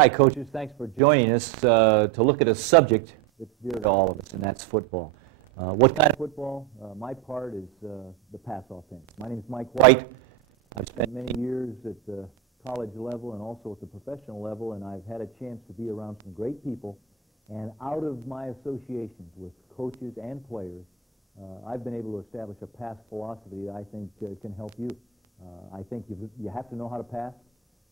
Hi, coaches. Thanks for joining us to look at a subject that's dear to all of us, and that's football. What kind of football? My part is the pass offense. My name is Mike White. I've spent many years at the college level and also at the professional level, and I've had a chance to be around some great people. And out of my associations with coaches and players, I've been able to establish a pass philosophy that I think can help you. I think you have to know how to pass.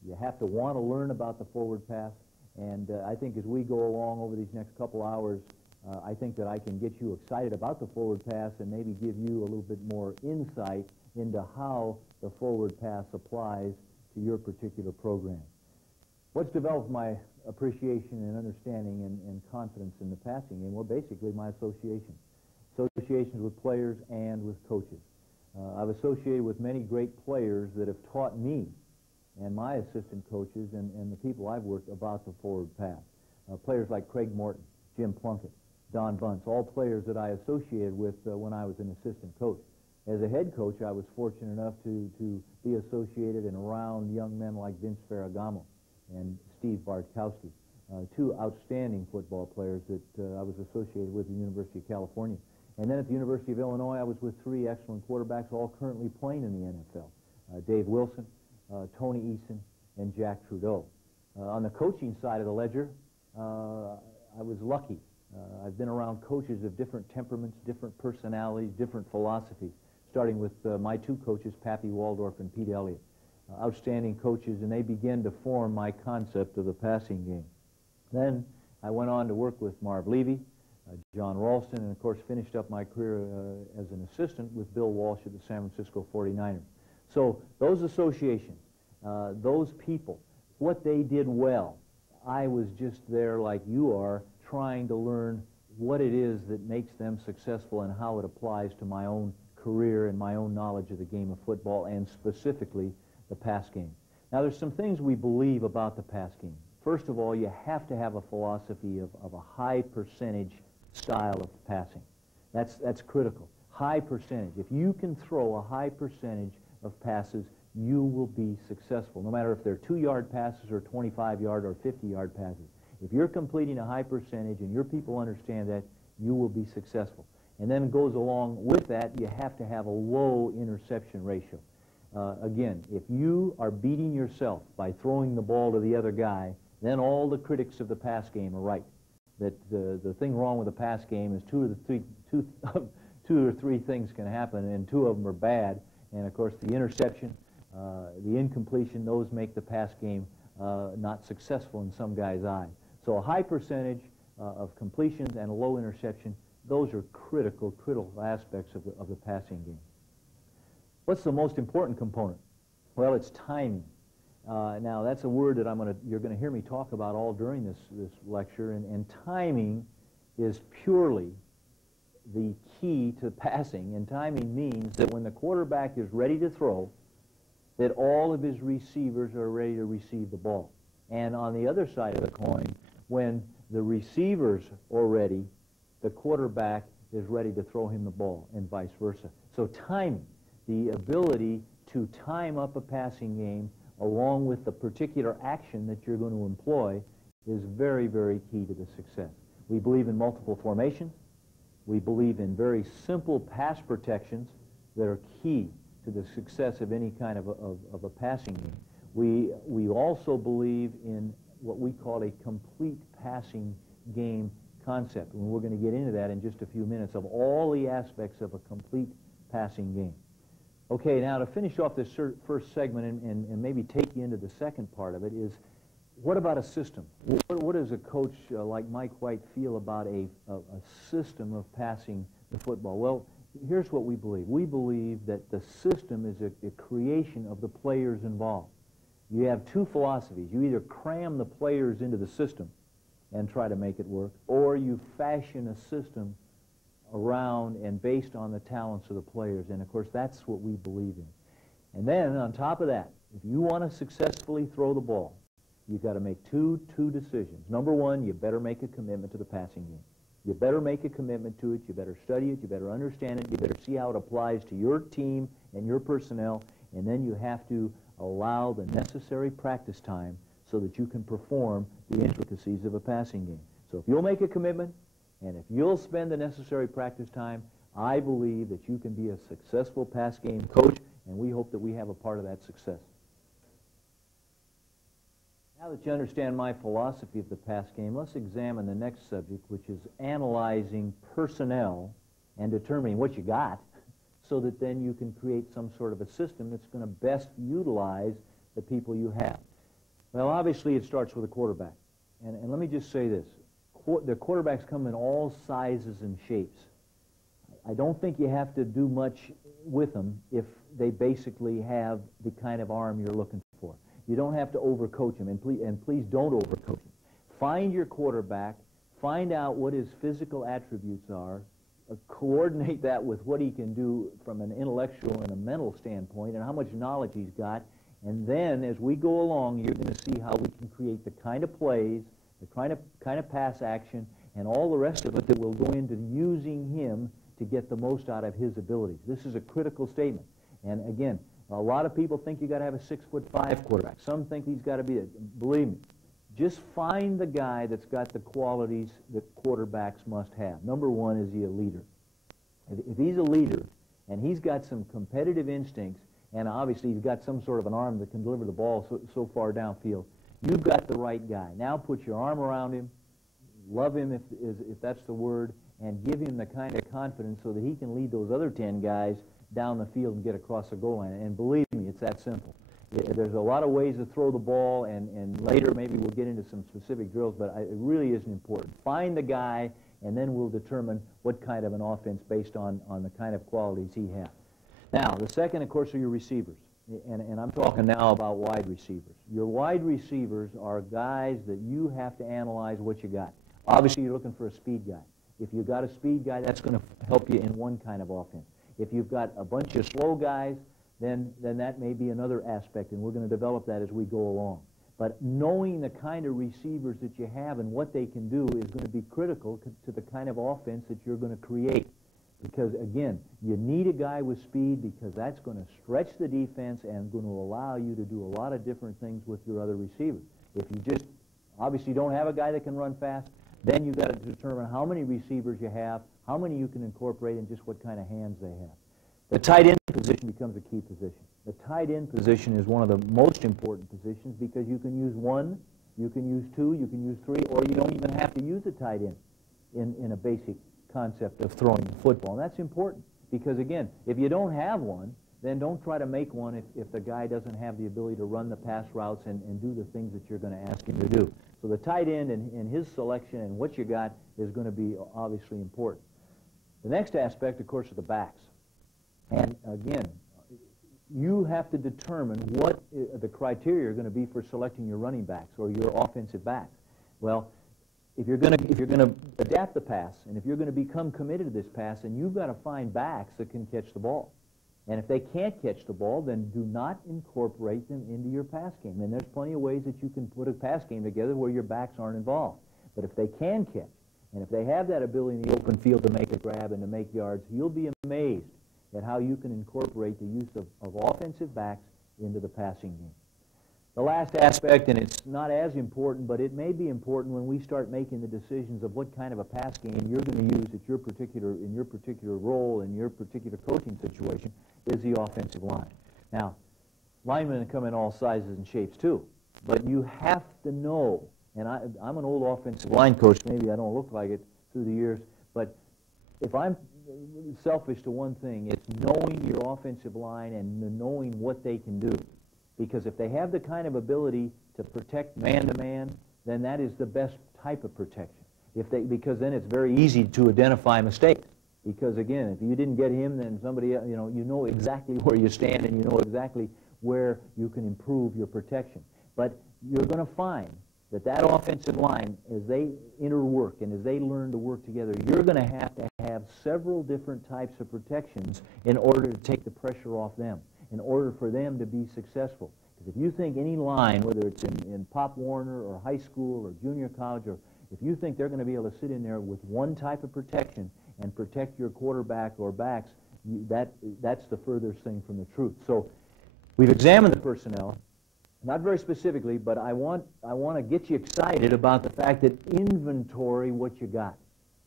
You have to want to learn about the forward pass, and I think as we go along over these next couple hours, I think that I can get you excited about the forward pass and maybe give you a little bit more insight into how the forward pass applies to your particular program. What's developed my appreciation and understanding and confidence in the passing game? Well, basically my associations with players and with coaches. I've associated with many great players that have taught me and my assistant coaches and the people I've worked about the forward pass. Players like Craig Morton, Jim Plunkett, Don Bunce, all players that I associated with when I was an assistant coach. As a head coach, I was fortunate enough to be associated and around young men like Vince Ferragamo and Steve Bartkowski, two outstanding football players that I was associated with at the University of California. And then at the University of Illinois, I was with three excellent quarterbacks, all currently playing in the NFL. Dave Wilson, Tony Eason, and Jack Trudeau. On the coaching side of the ledger, I was lucky. I've been around coaches of different temperaments, different personalities, different philosophies, starting with my two coaches, Pappy Waldorf and Pete Elliott. Outstanding coaches, and they began to form my concept of the passing game. Then I went on to work with Marv Levy, John Ralston, and of course finished up my career as an assistant with Bill Walsh at the San Francisco 49ers. So those associations, those people, what they did well, I was just there like you are, trying to learn what it is that makes them successful and how it applies to my own career and my own knowledge of the game of football, and specifically the pass game. Now, there's some things we believe about the pass game. First of all, you have to have a philosophy of a high percentage style of passing. That's critical. High percentage. If you can throw a high percentage of passes, you will be successful, no matter if they're 2-yard passes or 25-yard or 50-yard passes. If you're completing a high percentage and your people understand that, you will be successful. And then it goes along with that, you have to have a low interception ratio. Again, if you are beating yourself by throwing the ball to the other guy, then all the critics of the pass game are right. That the thing wrong with the pass game is two or three things can happen, and two of them are bad. And of course, the interception, the incompletion, those make the pass game not successful in some guys' eyes. So a high percentage of completions and a low interception, those are critical aspects of the passing game. What's the most important component? Well, it's timing. Now, that's a word that you're going to hear me talk about all during this lecture, and timing is purely the key to passing, and timing means that when the quarterback is ready to throw, that all of his receivers are ready to receive the ball. And on the other side of the coin, when the receivers are ready, the quarterback is ready to throw him the ball, and vice versa. So timing, the ability to time up a passing game along with the particular action that you're going to employ, is very, very key to the success. We believe in multiple formations. We believe in very simple pass protections that are key to the success of any kind of a passing game. We also believe in what we call a complete passing game concept, and we're going to get into that in just a few minutes, of all the aspects of a complete passing game. Okay, now to finish off this first segment and maybe take you into the second part of it is, what about a system? What does a coach like Mike White feel about a system of passing the football? Well, here's what we believe. We believe that the system is a creation of the players involved. You have two philosophies. You either cram the players into the system and try to make it work, or you fashion a system around and based on the talents of the players. And of course, that's what we believe in. And then on top of that, if you want to successfully throw the ball, you've got to make two decisions. Number one, you better make a commitment to the passing game. You better make a commitment to it. You better study it. You better understand it. You better see how it applies to your team and your personnel. And then you have to allow the necessary practice time so that you can perform the intricacies of a passing game. So if you'll make a commitment, and if you'll spend the necessary practice time, I believe that you can be a successful pass game coach, and we hope that we have a part of that success. Now that you understand my philosophy of the pass game, let's examine the next subject, which is analyzing personnel and determining what you got so that then you can create some sort of a system that's going to best utilize the people you have. Well, obviously it starts with a quarterback. And let me just say this. The quarterbacks come in all sizes and shapes. I don't think you have to do much with them if they basically have the kind of arm you're looking for. You don't have to overcoach him, and please don't overcoach him. Find your quarterback, find out what his physical attributes are, coordinate that with what he can do from an intellectual and a mental standpoint and how much knowledge he's got, and then as we go along, you're going to see how we can create the kind of plays, the kind of pass action, and all the rest of it that will go into using him to get the most out of his abilities. This is a critical statement. And again, a lot of people think you got to have a 6'5" quarterback. Some think he's got to be believe me, just find the guy that's got the qualities that quarterbacks must have. Number one, is he a leader? If he's a leader and he's got some competitive instincts, and obviously he's got some sort of an arm that can deliver the ball so far downfield, you've got the right guy. Now put your arm around him, love him if that's the word, and give him the kind of confidence so that he can lead those other 10 guys down the field and get across the goal line. And believe me, it's that simple. There's a lot of ways to throw the ball, and later maybe we'll get into some specific drills, but it really isn't important. Find the guy, and then we'll determine what kind of an offense based on the kind of qualities he has. Now, the second, of course, are your receivers. And I'm talking now about wide receivers. Your wide receivers are guys that you have to analyze what you got. Obviously, you're looking for a speed guy. If you've got a speed guy, that's going to help you in one kind of offense. If you've got a bunch of slow guys, then that may be another aspect, and we're going to develop that as we go along. But knowing the kind of receivers that you have and what they can do is going to be critical to the kind of offense that you're going to create. Because, again, you need a guy with speed because that's going to stretch the defense and going to allow you to do a lot of different things with your other receivers. If you just obviously don't have a guy that can run fast, then you've got to determine how many receivers you have, how many you can incorporate, and just what kind of hands they have. The tight end position becomes a key position. The tight end position is one of the most important positions because you can use one, you can use two, you can use three, or you don't even have to use a tight end in a basic concept of throwing the football. And that's important because, again, if you don't have one, then don't try to make one if the guy doesn't have the ability to run the pass routes and do the things that you're going to ask him to do. So the tight end and his selection and what you got is going to be obviously important. The next aspect, of course, are the backs. And again, you have to determine what the criteria are going to be for selecting your running backs or your offensive backs. Well, if you're going to adapt the pass, and if you're going to become committed to this pass, then you've got to find backs that can catch the ball. And if they can't catch the ball, then do not incorporate them into your pass game. And there's plenty of ways that you can put a pass game together where your backs aren't involved. But if they can catch, and if they have that ability in the open field to make a grab and to make yards, you'll be amazed at how you can incorporate the use of offensive backs into the passing game. The last aspect, and it's not as important, but it may be important when we start making the decisions of what kind of a pass game you're going to use in your particular role, in your particular coaching situation, is the offensive line. Now, linemen come in all sizes and shapes too, but you have to know, and I'm an old offensive line coach, maybe I don't look like it through the years, but if I'm selfish to one thing, it's knowing your offensive line and knowing what they can do. Because if they have the kind of ability to protect man-to-man, then that is the best type of protection. Because then it's very easy to identify mistakes. Because again, if you didn't get him, then somebody, you know exactly where you stand and you know exactly where you can improve your protection. But you're going to find that offensive line, as they interwork and as they learn to work together, you're going to have several different types of protections in order to take the pressure off them, in order for them to be successful. Because if you think any line, whether it's in Pop Warner or high school or junior college, or if you think they're going to be able to sit in there with one type of protection and protect your quarterback or backs, that's the furthest thing from the truth. So we've examined the personnel. Not very specifically, but I want to get you excited about the fact that inventory what you got.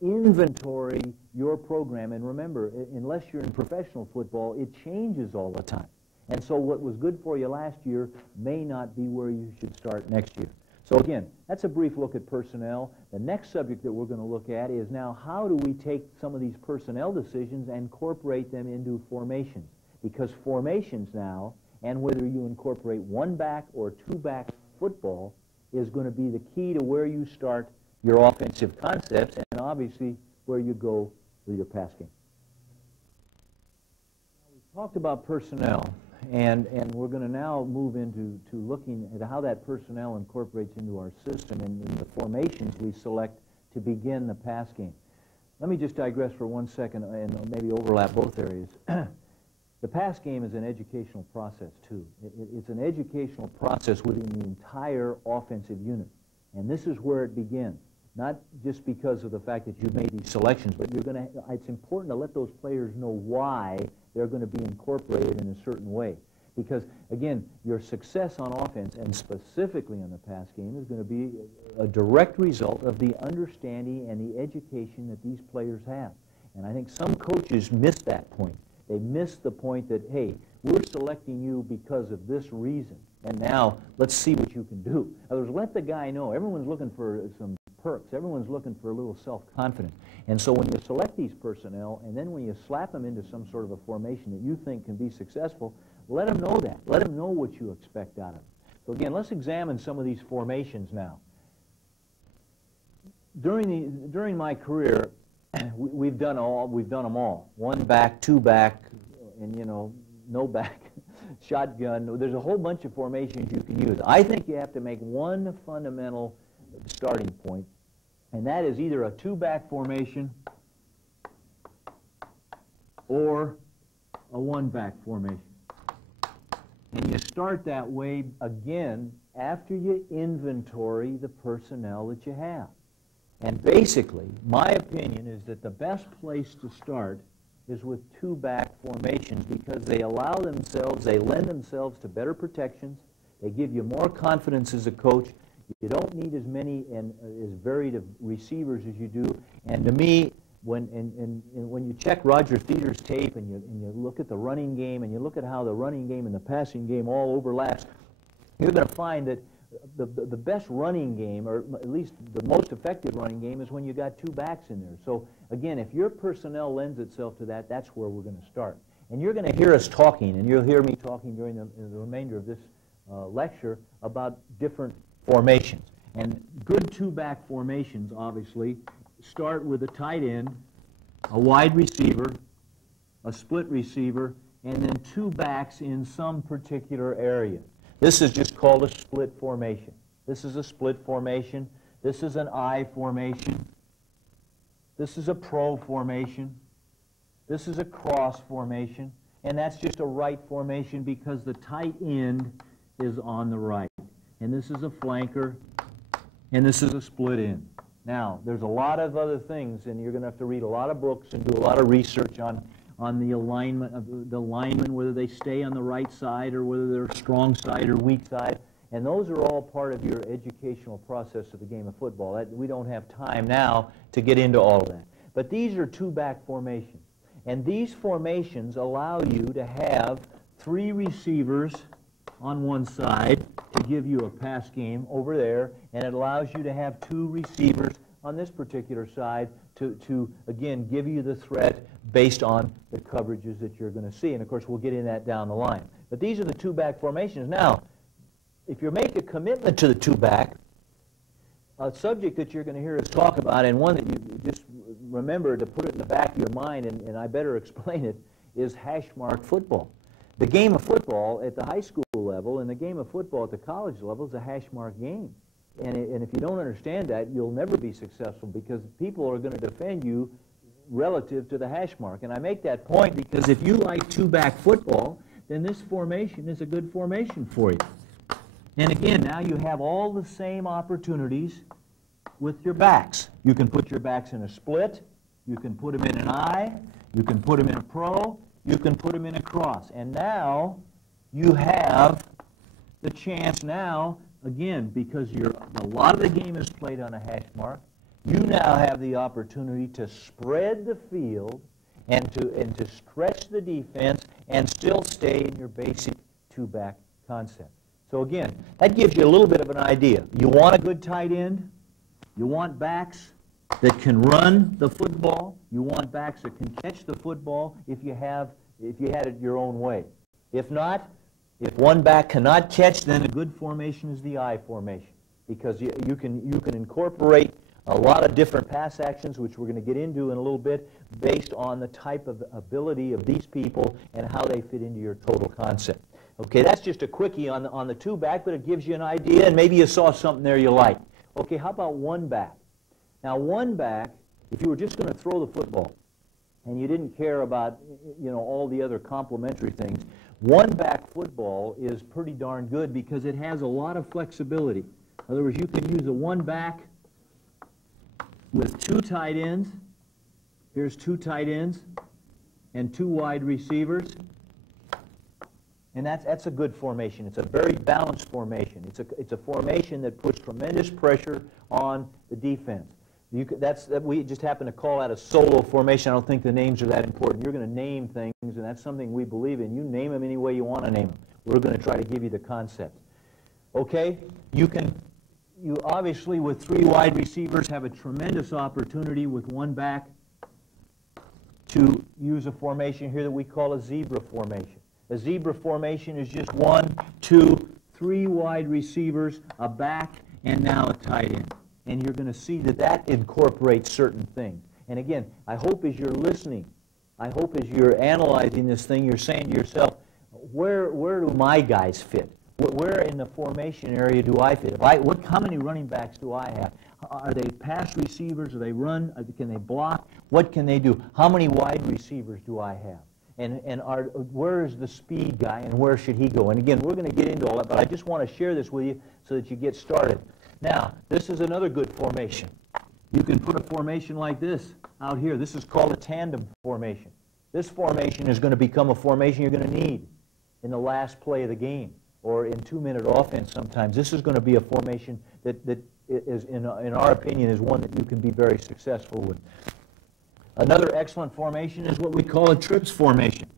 Inventory your program. And remember, unless you're in professional football, it changes all the time. And so what was good for you last year may not be where you should start next year. So again, that's a brief look at personnel. The next subject that we're going to look at is now how do we take some of these personnel decisions and incorporate them into formations? Because formations now, and whether you incorporate one-back or two-back football, is going to be the key to where you start your offensive concepts and obviously where you go with your pass game. We've talked about personnel, and we're going to now move into looking at how that personnel incorporates into our system and the formations we select to begin the pass game. Let me just digress for 1 second and maybe overlap both areas. The pass game is an educational process, too. It's an educational process within the entire offensive unit. And this is where it begins. Not just because of the fact that you've made these selections, but it's important to let those players know why they're going to be incorporated in a certain way. Because, again, your success on offense, and specifically in the pass game, is going to be a direct result of the understanding and the education that these players have. And I think some coaches miss that point. They miss the point that, hey, we're selecting you because of this reason, and now let's see what you can do. In other words, let the guy know. Everyone's looking for some perks. Everyone's looking for a little self-confidence. And so when you select these personnel, and then when you slap them into some sort of a formation that you think can be successful, let them know that. Let them know what you expect out of them. So again, let's examine some of these formations now. During my career, we've done them all. One back, two back, and no back, shotgun. There's a whole bunch of formations you can use. I think you have to make one fundamental starting point, and that is either a two-back formation or a one-back formation. And you start that way, again, after you inventory the personnel that you have. And basically, my opinion is that the best place to start is with two-back formations because they lend themselves to better protections. They give you more confidence as a coach. You don't need as many and as varied of receivers as you do. And to me, when you check Roger Theater's tape and you look at the running game and you look at how the running game and the passing game all overlaps, you're going to find that the best running game, or at least the most effective running game, is when you got two backs in there. So again, if your personnel lends itself to that, that's where we're going to start. And you're going to hear us talking, and you'll hear me talking during the remainder of this lecture about different formations. And good two-back formations, obviously, start with a tight end, a wide receiver, a split receiver, and then two backs in some particular area. This is just called a split formation. This is a split formation. This is an I formation. This is a pro formation. This is a cross formation. And that's just a right formation because the tight end is on the right. And this is a flanker. And this is a split end. Now, there's a lot of other things, and you're going to have to read a lot of books and do a lot of research on the alignment of the linemen, whether they stay on the right side or whether they're strong side or weak side. And those are all part of your educational process of the game of football. We don't have time now to get into all of that. But these are two-back formations. And these formations allow you to have three receivers on one side to give you a pass game over there, and it allows you to have two receivers on this particular side to again, give you the threat based on the coverages that you're going to see. And, of course, we'll get in that down the line. But these are the two-back formations. Now, if you make a commitment to the two-back, a subject that you're going to hear us talk about, and one that you just remember to put it in the back of your mind, and I better explain it, is hash mark football. The game of football at the high school level and the game of football at the college level is a hash mark game. And if you don't understand that, you'll never be successful because people are going to defend you relative to the hash mark. And I make that point because if you like two-back football, then this formation is a good formation for you. And again, now you have all the same opportunities with your backs. You can put your backs in a split. You can put them in an I. You can put them in a pro. You can put them in a cross. And now you have the chance now, again, because a lot of the game is played on a hash mark, you now have the opportunity to spread the field and to stretch the defense and still stay in your basic two-back concept. So again, that gives you a little bit of an idea. You want a good tight end. You want backs that can run the football. You want backs that can catch the football if you had it your own way. If not, if one back cannot catch, then a good formation is the I formation, because you can incorporate a lot of different pass actions, which we're going to get into in a little bit, based on the type of ability of these people and how they fit into your total concept. Okay, that's just a quickie on the two-back, but it gives you an idea, and maybe you saw something there you like. Okay, how about one back? Now, one back, if you were just going to throw the football and you didn't care about, all the other complementary things, one-back football is pretty darn good because it has a lot of flexibility. In other words, you can use a one-back with two tight ends. Here's two tight ends and two wide receivers. And that's a good formation. It's a very balanced formation. It's a formation that puts tremendous pressure on the defense. We just happen to call that a solo formation. I don't think the names are that important. You're going to name things, and that's something we believe in. You name them any way you want to name them. We're going to try to give you the concept. Okay? You obviously, with three wide receivers, have a tremendous opportunity with one back to use a formation here that we call a zebra formation. A zebra formation is just 1, 2, 3 wide receivers, a back, and now a tight end. And you're going to see that incorporates certain things. And again, I hope as you're listening, I hope as you're analyzing this thing, you're saying to yourself, where do my guys fit? Where in the formation area do I fit? How many running backs do I have? Are they pass receivers? Do they run? Can they block? What can they do? How many wide receivers do I have? And where is the speed guy, and where should he go? And again, we're going to get into all that, but I just want to share this with you so that you get started. Now, this is another good formation. You can put a formation like this out here. This is called a tandem formation. This formation is going to become a formation you're going to need in the last play of the game or in 2-minute offense sometimes. This is going to be a formation that is, in our opinion, is one that you can be very successful with. Another excellent formation is what we call a trips formation.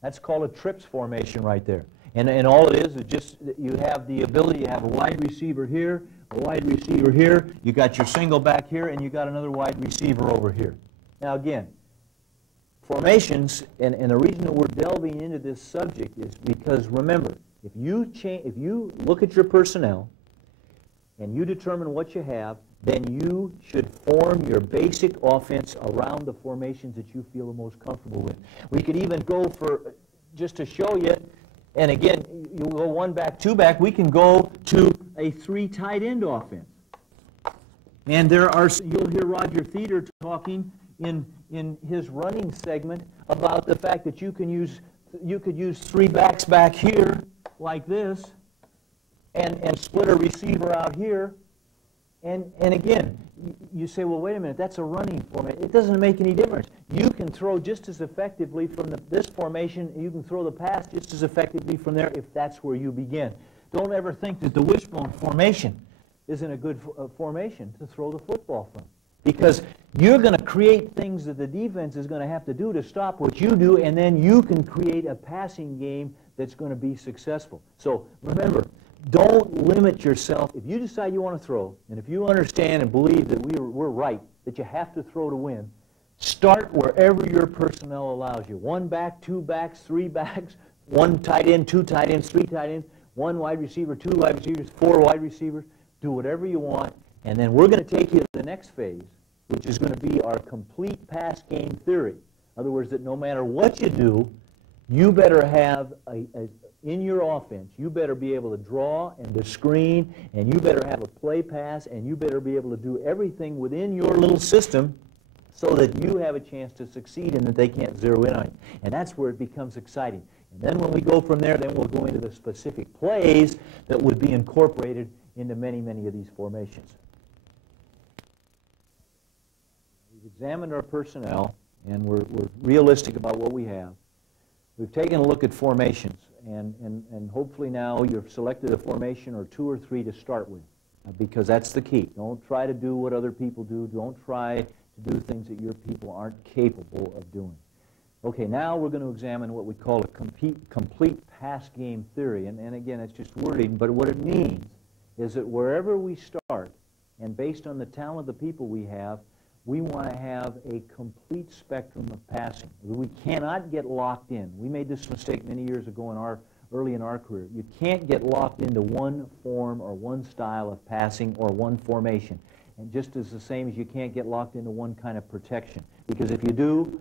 That's called a trips formation right there. And all it is just that you have the ability to have a wide receiver here, a wide receiver here, you got your single back here, and you got another wide receiver over here. Now again, formations, and the reason that we're delving into this subject is because, remember, if you look at your personnel and you determine what you have, then you should form your basic offense around the formations that you feel the most comfortable with. We could even go for, just to show you, and again, you go one back, two back, we can go to a 3 tight end offense. And you'll hear Roger Theater talking in his running segment about the fact that you could use 3 backs back here like this and split a receiver out here. And again, you say, well, wait a minute, that's a running format. It doesn't make any difference. You can throw just as effectively from this formation. You can throw the pass just as effectively from there if that's where you begin. Don't ever think that the wishbone formation isn't a good formation to throw the football from, because you're going to create things that the defense is going to have to do to stop what you do, and then you can create a passing game that's going to be successful. So remember, don't limit yourself. If you decide you want to throw, and if you understand and believe that we're right, that you have to throw to win, start wherever your personnel allows you. 1 back, 2 backs, 3 backs, 1 tight end, 2 tight ends, 3 tight ends, 1 wide receiver, 2 wide receivers, 4 wide receivers. Do whatever you want, and then we're going to take you to the next phase, which is going to be our complete pass game theory. In other words, that no matter what you do, you better have in your offense, you better be able to draw and to screen, and you better have a play pass, and you better be able to do everything within your little system so that you have a chance to succeed and that they can't zero in on you. And that's where it becomes exciting. And then when we go from there, then we'll go into the specific plays that would be incorporated into many, many of these formations. We've examined our personnel, and we're realistic about what we have. We've taken a look at formations, and hopefully now you've selected a formation or 2 or 3 to start with, because that's the key. Don't try to do what other people do. Don't try to do things that your people aren't capable of doing. Okay, now we're going to examine what we call a complete pass game theory. And again, it's just wording, but what it means is that wherever we start, and based on the talent of the people we have, we want to have a complete spectrum of passing. We cannot get locked in. We made this mistake many years ago early in our career. You can't get locked into one form or one style of passing or one formation. And just as the same as you can't get locked into one kind of protection. Because if you do,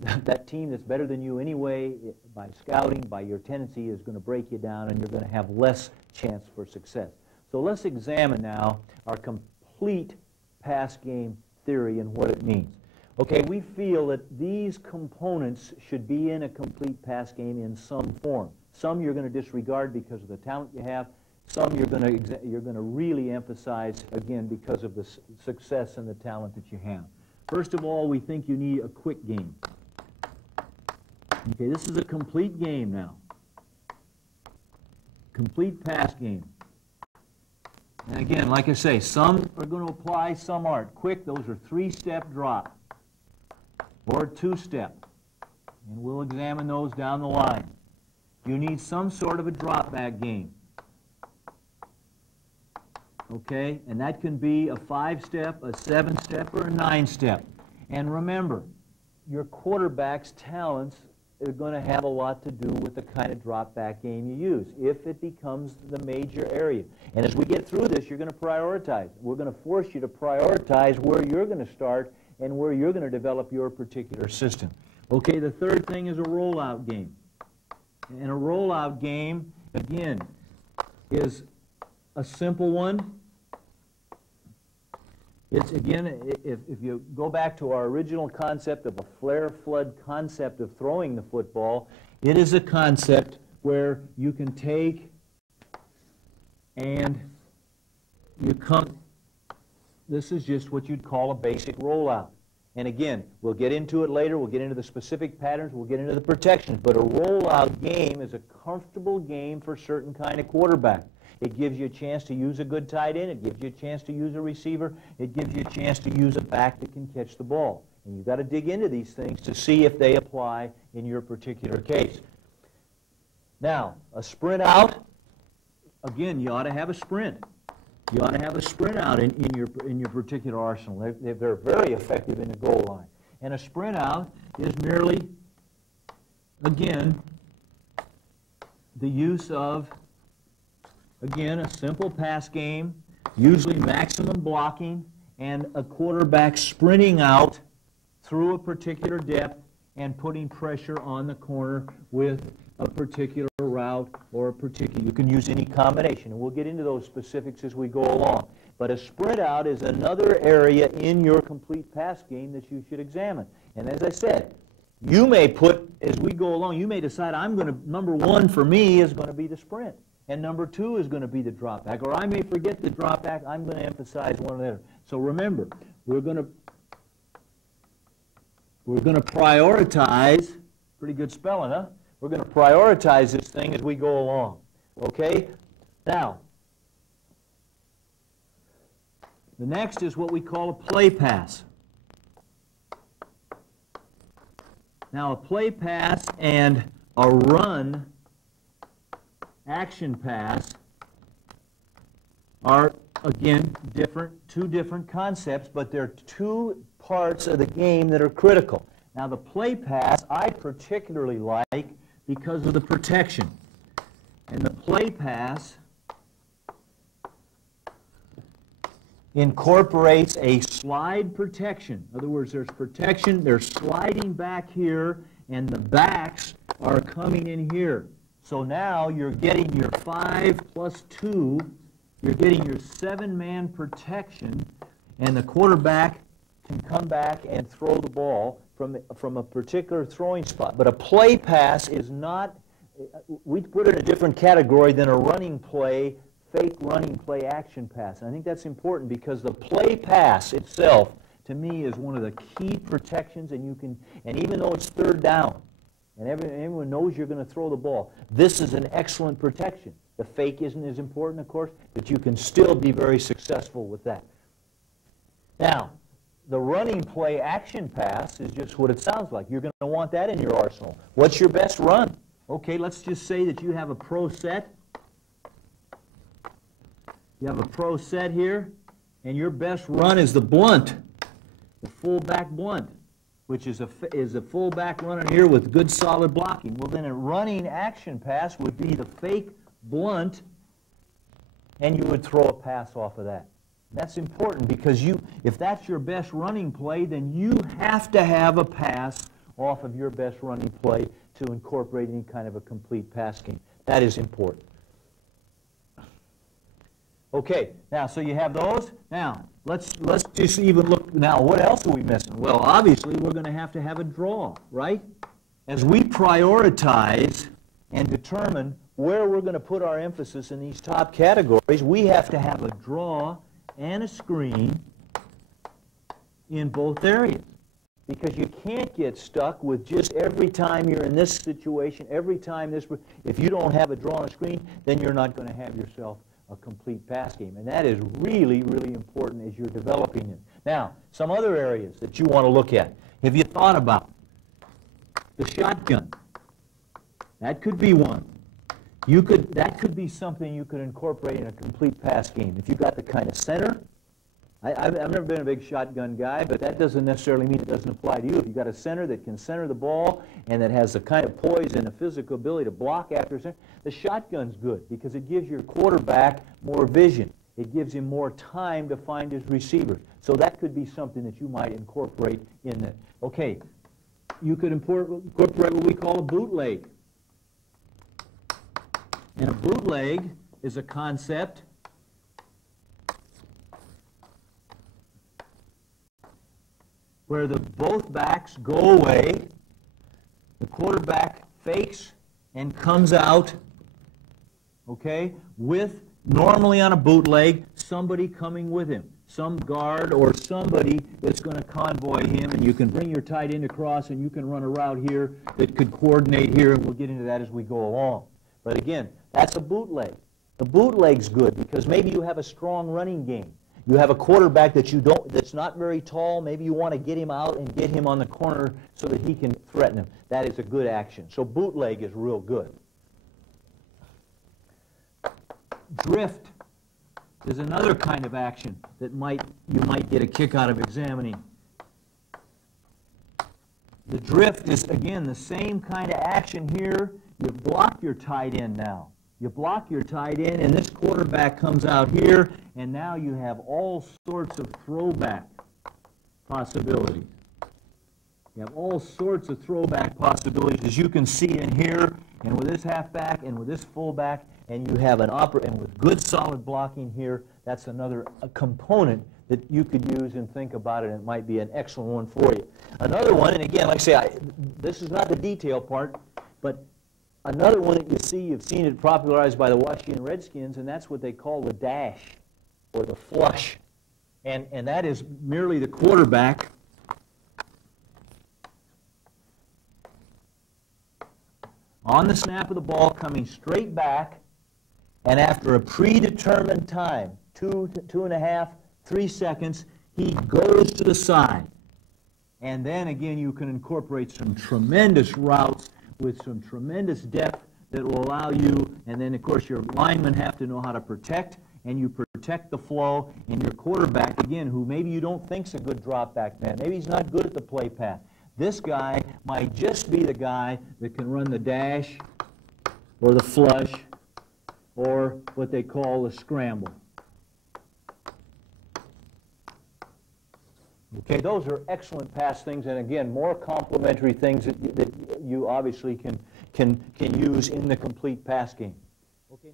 that team that's better than you anyway, by scouting, by your tendency, is going to break you down, and you're going to have less chance for success. So let's examine now our complete pass game theory and what it means. Okay, we feel that these components should be in a complete pass game in some form. Some you're going to disregard because of the talent you have. Some you're going to really emphasize, again, because of the success and the talent that you have. First of all, we think you need a quick game. Okay, this is a complete game now. Complete pass game. And again, like I say, some are going to apply, some aren't. Quick, those are 3-step drop or 2-step. And we'll examine those down the line. You need some sort of a drop back game. Okay, and that can be a 5-step, a 7-step, or a 9-step. And remember, your quarterback's talents are going to have a lot to do with the kind of drop-back game you use, if it becomes the major area. And as we get through this, you're going to prioritize. We're going to force you to prioritize where you're going to start and where you're going to develop your particular system. Okay, the third thing is a rollout game. And a rollout game, again, is a simple one. It's, again, if you go back to our original concept of a flare flood concept of throwing the football, it is a concept where you can take and you come, this is just what you'd call a basic rollout. And again, we'll get into it later, we'll get into the specific patterns, we'll get into the protections, but a rollout game is a comfortable game for a certain kind of quarterback. It gives you a chance to use a good tight end. It gives you a chance to use a receiver. It gives you a chance to use a back that can catch the ball. And you've got to dig into these things to see if they apply in your particular case. Now, a sprint out, again, you ought to have a sprint. You ought to have a sprint out in your particular arsenal. They're very effective in the goal line. And a sprint out is merely, again, the use of, again, a simple pass game, usually maximum blocking, and a quarterback sprinting out through a particular depth and putting pressure on the corner with a particular route or a particular, you can use any combination. And we'll get into those specifics as we go along. But a sprint out is another area in your complete pass game that you should examine. And as I said, you may put, as we go along, you may decide, I'm going to, number one for me is going to be the sprint. And number 2 is going to be the drop back. Or I may forget the drop back. I'm going to emphasize one or the other. So remember, we're going to prioritize, pretty good spelling, huh? We're going to prioritize this thing as we go along. Okay? Now, the next is what we call a play pass. Now, a play pass and a run action pass are, again, two different concepts, but they're 2 parts of the game that are critical. Now, the play pass I particularly like because of the protection. And the play pass incorporates a slide protection. In other words, there's protection, they're sliding back here, and the backs are coming in here. So now you're getting your 5 plus 2, you're getting your 7-man protection, and the quarterback can come back and throw the ball from a particular throwing spot. But a play pass is not, we put it in a different category than a running play, fake running play action pass. And I think that's important because the play pass itself, to me, is one of the key protections, and even though it's third down, and everyone knows you're going to throw the ball. This is an excellent protection. The fake isn't as important, of course, but you can still be very successful with that. Now, the running play action pass is just what it sounds like. You're going to want that in your arsenal. What's your best run? Okay, let's just say that you have a pro set. You have a pro set here, and your best run is the blunt, the fullback blunt, which is a fullback runner here with good solid blocking. Well, then a running action pass would be the fake blunt, and you would throw a pass off of that. That's important because if that's your best running play, then you have to have a pass off of your best running play to incorporate any kind of a complete pass game. That is important. Okay, now, so you have those. Now, let's just even look. Now, what else are we missing? Well, obviously, we're going to have a draw, right? As we prioritize and determine where we're going to put our emphasis in these top categories, we have to have a draw and a screen in both areas. Because you can't get stuck with just every time you're in this situation, every time this, if you don't have a draw and a screen, then you're not going to have yourself a complete pass game. And that is really, really important as you're developing it. Now, some other areas that you want to look at. Have you thought about the shotgun? That could be one. That could be something you could incorporate in a complete pass game. If you've got the kind of center, I've never been a big shotgun guy, but that doesn't necessarily mean it doesn't apply to you. If you've got a center that can center the ball and that has the kind of poise and the physical ability to block after center, the shotgun's good because it gives your quarterback more vision. It gives him more time to find his receiver. So that could be something that you might incorporate in it. Okay, you could incorporate what we call a bootleg. And a bootleg is a concept where both backs go away, the quarterback fakes and comes out, okay, with, normally on a bootleg, somebody coming with him, some guard or somebody that's going to convoy him, and you can bring your tight end across and you can run a route here that could coordinate here, and we'll get into that as we go along. But again, that's a bootleg. The bootleg's good because maybe you have a strong running game. You have a quarterback that's not very tall. Maybe you want to get him out and get him on the corner so that he can threaten him. That is a good action. So bootleg is real good. Drift is another kind of action that you might get a kick out of examining. The drift is, again, the same kind of action here. You block your tight end now. You block your tight end, and this quarterback comes out here, and now you have all sorts of throwback possibilities. You have all sorts of throwback possibilities, as you can see in here, and with this halfback, and with this fullback, and you have and with good solid blocking here, that's another component that you could use and think about it, and it might be an excellent one for you. Another one, and again, like I say, this is not the detail part, but another one that you've seen it popularized by the Washington Redskins, and that's what they call the dash or the flush. And that is merely the quarterback on the snap of the ball coming straight back, and after a predetermined time, 2.5, 3 seconds, he goes to the side. And then again, you can incorporate some tremendous routes with some tremendous depth that will allow you, and then of course your linemen have to know how to protect, and you protect the flow, and your quarterback, again, who maybe you don't think's a good drop back man, maybe he's not good at the play path. This guy might just be the guy that can run the dash or the flush or what they call the scramble. Okay, those are excellent pass things, and again, more complementary things that you obviously can use in the complete pass game. Okay,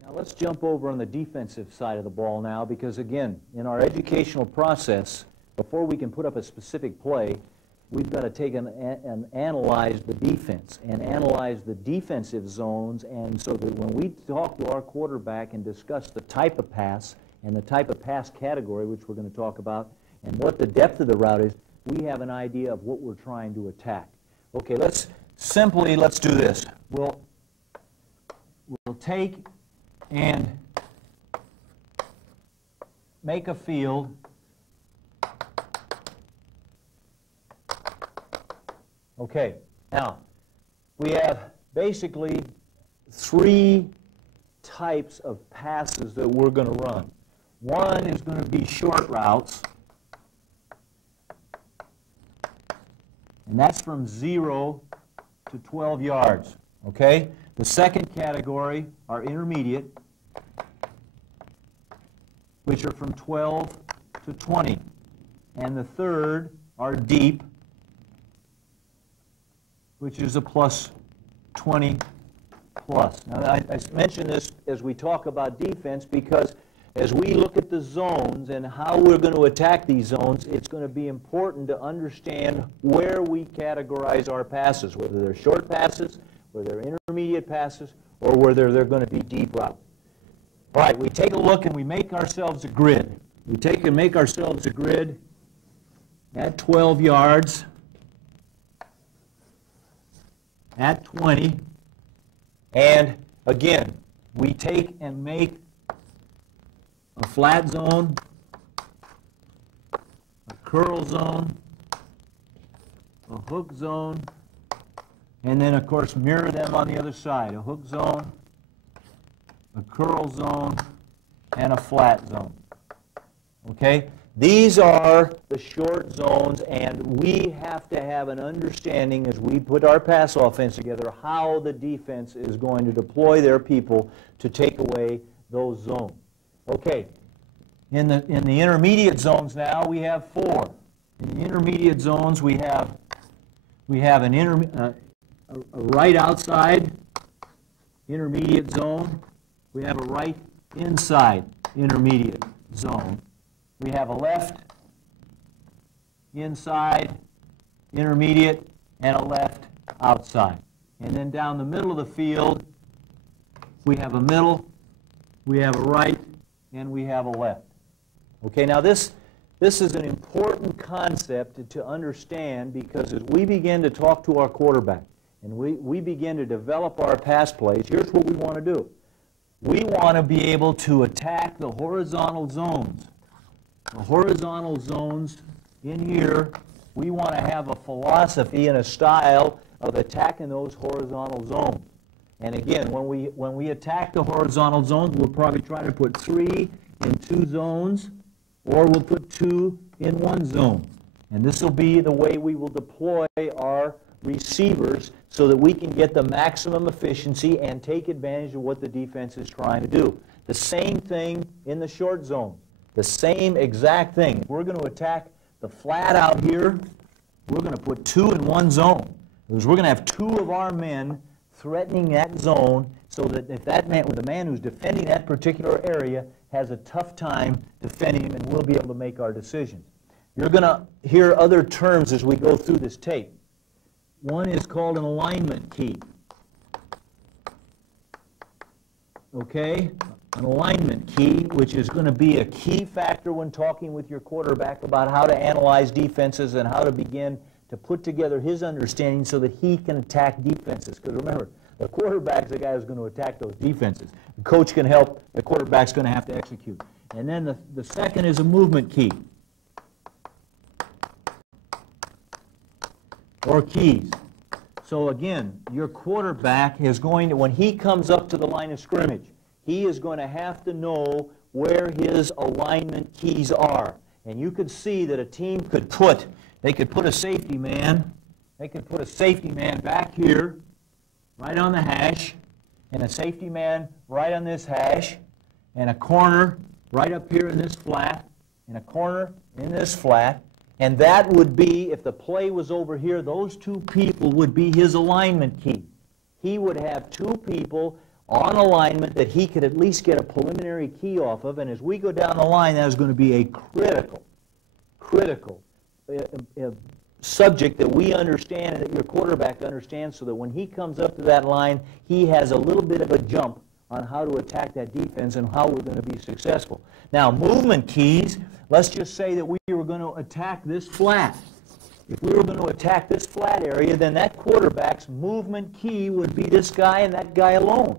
now let's jump over on the defensive side of the ball now, because again, in our educational process, before we can put up a specific play, we've got to take and analyze the defense and analyze the defensive zones, and so that when we talk to our quarterback and discuss the type of pass and the type of pass category, which we're going to talk about, and what the depth of the route is, we have an idea of what we're trying to attack. Okay, let's do this. We'll take and make a field Okay, now we have basically three types of passes that we're going to run. One is going to be short routes, and that's from 0 to 12 yards. Okay? The second category are intermediate, which are from 12 to 20. And the third are deep, which is a plus 20 plus. Now, I mention this as we talk about defense because as we look at the zones and how we're going to attack these zones, it's going to be important to understand where we categorize our passes, whether they're short passes, whether they're intermediate passes, or whether they're going to be deep route. All right, we take a look and we make ourselves a grid. We take and make ourselves a grid at 12 yards, at 20, and again, we take and make a flat zone, a curl zone, a hook zone, and then of course mirror them on the other side. A hook zone, a curl zone, and a flat zone. Okay? These are the short zones, and we have to have an understanding as we put our pass offense together how the defense is going to deploy their people to take away those zones. Okay, in the intermediate zones now we have four. In the intermediate zones we have a right outside intermediate zone. We have a right inside intermediate zone. We have a left inside intermediate and a left outside. And then down the middle of the field we have a middle, we have a right, and we have a left. Okay, now this is an important concept to understand because as we begin to talk to our quarterback and we begin to develop our pass plays, here's what we want to do. We want to be able to attack the horizontal zones. The horizontal zones in here, we want to have a philosophy and a style of attacking those horizontal zones. And again, when we attack the horizontal zones, we'll probably try to put 3 in 2 zones, or we'll put 2 in 1 zone. And this will be the way we will deploy our receivers so that we can get the maximum efficiency and take advantage of what the defense is trying to do. The same thing in the short zone. The same exact thing. If we're going to attack the flat out here, we're going to put 2 in 1 zone. Because we're going to have 2 of our men threatening that zone so that if that man, the man who's defending that particular area has a tough time defending him, and we'll be able to make our decisions. You're going to hear other terms as we go through this tape. One is called an alignment key. Okay? An alignment key, which is going to be a key factor when talking with your quarterback about how to analyze defenses and how to begin to put together his understanding so that he can attack defenses. Because remember, the quarterback's the guy who's going to attack those defenses. The coach can help, the quarterback's going to have to execute. And then the second is a movement key, or keys. So again, your quarterback is going to, when he comes up to the line of scrimmage, he is going to have to know where his alignment keys are. And you could see that a team could put, they could put a safety man, back here, right on the hash, and a safety man right on this hash, and a corner right up here in this flat, and a corner in this flat. And that would be, if the play was over here, those 2 people would be his alignment key. He would have 2 people on alignment that he could at least get a preliminary key off of, and as we go down the line, that is going to be a critical subject that we understand and that your quarterback understands so that when he comes up to that line, he has a little bit of a jump on how to attack that defense and how we're going to be successful. Now, movement keys, let's just say that we were going to attack this flat. if we were going to attack this flat area, then that quarterback's movement key would be this guy and that guy alone.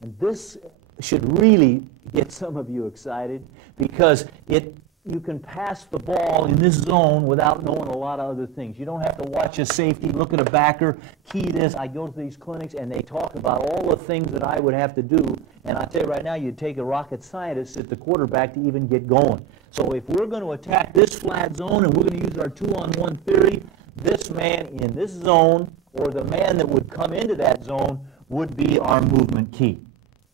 And this should really get some of you excited, because you can pass the ball in this zone without knowing a lot of other things. You don't have to watch a safety, look at a backer, key this. I go to these clinics and they talk about all the things that I would have to do. And I tell you right now, you'd take a rocket scientist at the quarterback to even get going. So if we're going to attack this flat zone and we're going to use our 2-on-1 theory, this man in this zone, or the man that would come into that zone, would be our movement key.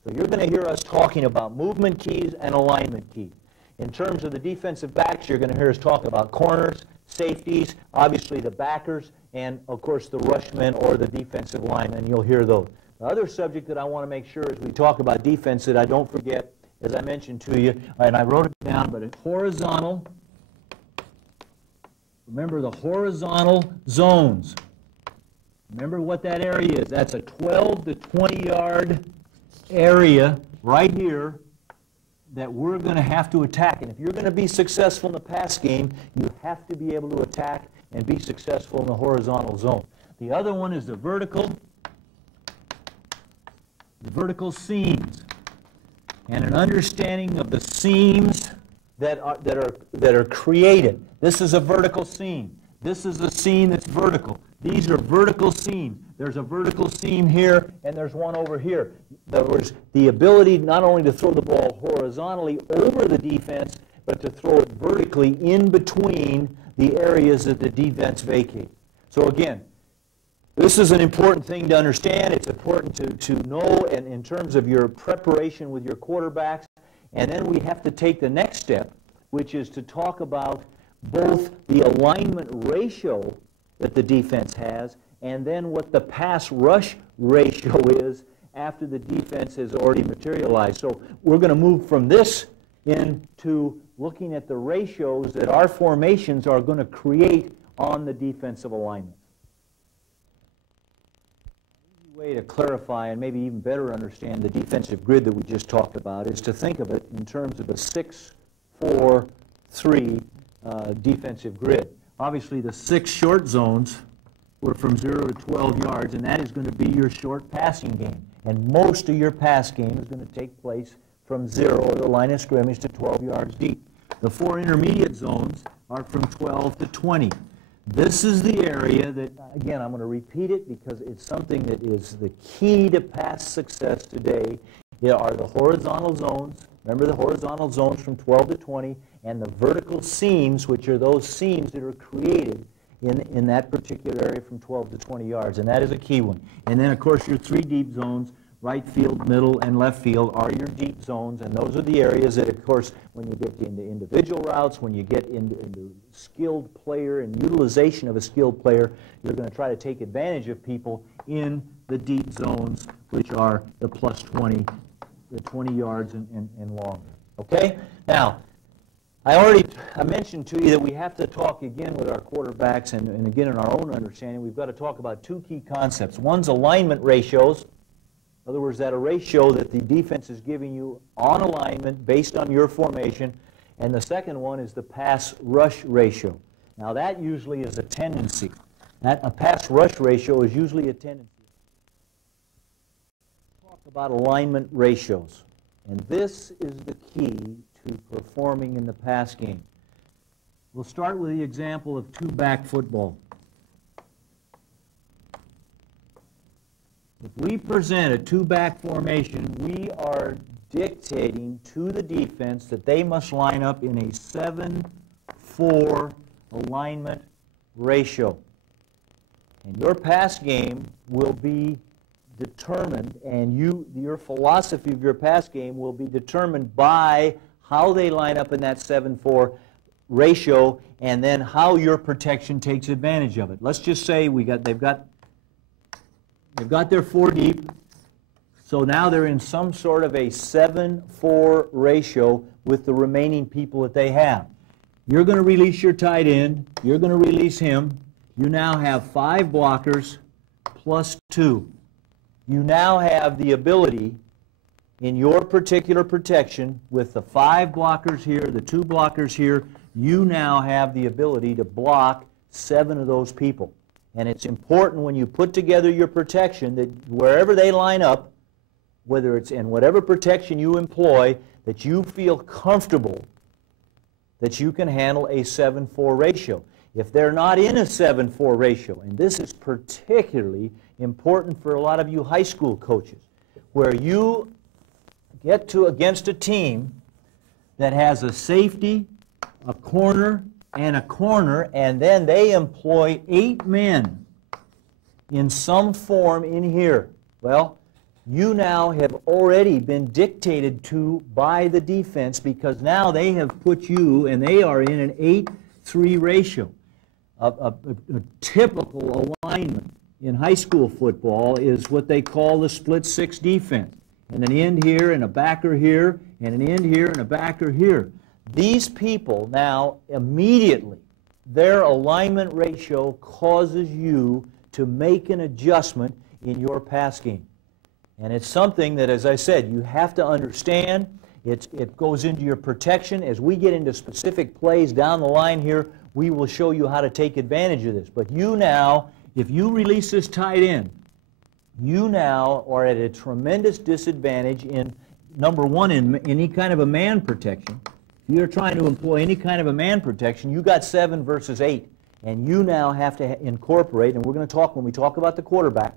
So you're going to hear us talking about movement keys and alignment keys. In terms of the defensive backs, you're going to hear us talk about corners, safeties, obviously the backers, and of course the rushmen or the defensive linemen. You'll hear those. The other subject that I want to make sure as we talk about defense that I don't forget, as I mentioned to you, and I wrote it down, but it's horizontal. Remember the horizontal zones. Remember what that area is. That's a 12 to 20 yard area right here that we're going to have to attack. And if you're going to be successful in the pass game, you have to be able to attack and be successful in the horizontal zone. The other one is the vertical seams, and an understanding of the seams that are created. This is a vertical seam. This is a seam that's vertical. These are vertical seams. There's a vertical seam here, and there's one over here. In other words, the ability not only to throw the ball horizontally over the defense, but to throw it vertically in between the areas that the defense vacates. So again, this is an important thing to understand. It's important to know, and in terms of your preparation with your quarterbacks. And then we have to take the next step, which is to talk about both the alignment ratio that the defense has, and then what the pass-rush ratio is after the defense has already materialized. So we're going to move from this into looking at the ratios that our formations are going to create on the defensive alignment. An easy way to clarify and maybe even better understand the defensive grid that we just talked about is to think of it in terms of a 6-4-3 defensive grid. Obviously, the 6 short zones were from 0 to 12 yards, and that is going to be your short passing game. And most of your pass game is going to take place from 0, or the line of scrimmage, to 12 yards deep. The 4 intermediate zones are from 12 to 20. This is the area that, again, I'm going to repeat it because it's something that is the key to pass success today. There are the horizontal zones. Remember the horizontal zones from 12 to 20, and the vertical seams, which are those seams that are created in that particular area from 12 to 20 yards, and that is a key one. And then, of course, your 3 deep zones, right field, middle, and left field, are your deep zones, and those are the areas that, of course, when you get into individual routes, when you get into skilled player and utilization of a skilled player, you're going to try to take advantage of people in the deep zones, which are the plus 20, the 20 yards and longer. Okay? Now, I mentioned to you that we have to talk again with our quarterbacks, and again in our own understanding, we've got to talk about 2 key concepts. One's alignment ratios. In other words, that a ratio that the defense is giving you on alignment based on your formation. And the second one is the pass-rush ratio. Now, that usually is a tendency. A pass-rush ratio is usually a tendency. Talk about alignment ratios. And this is the key to performing in the pass game. We'll start with the example of 2-back football. If we present a 2-back formation, we are dictating to the defense that they must line up in a 7-4 alignment ratio. And your pass game will be determined, and your philosophy of your pass game will be determined by how they line up in that 7-4 ratio, and then how your protection takes advantage of it. Let's just say they've got their 4 deep, so now they're in some sort of a 7-4 ratio with the remaining people that they have. You're going to release your tight end. You're going to release him. You now have 5 blockers plus 2. You now have the ability in your particular protection with the 5 blockers here, the 2 blockers here, you now have the ability to block 7 of those people. And it's important when you put together your protection that wherever they line up, whether it's in whatever protection you employ, that you feel comfortable that you can handle a 7-4 ratio. If they're not in a 7-4 ratio, and this is particularly important for a lot of you high school coaches, where you get against a team that has a safety, a corner, and then they employ 8 men in some form in here. Well, you now have already been dictated to by the defense, because now they have put you, and they are in an 8-3 ratio. A typical alignment in high school football is what they call the split 6 defense. And an end here, and a backer here, and an end here, and a backer here. These people now, immediately, their alignment ratio causes you to make an adjustment in your pass game. And it's something that, as I said, you have to understand. It goes into your protection. As we get into specific plays down the line here, we will show you how to take advantage of this. But you now, if you release this tight end, you now are at a tremendous disadvantage in, number one, in any kind of a man protection. If you're trying to employ any kind of a man protection, you got 7 versus 8. And you now have to incorporate, and we're going to talk, when we talk about the quarterback,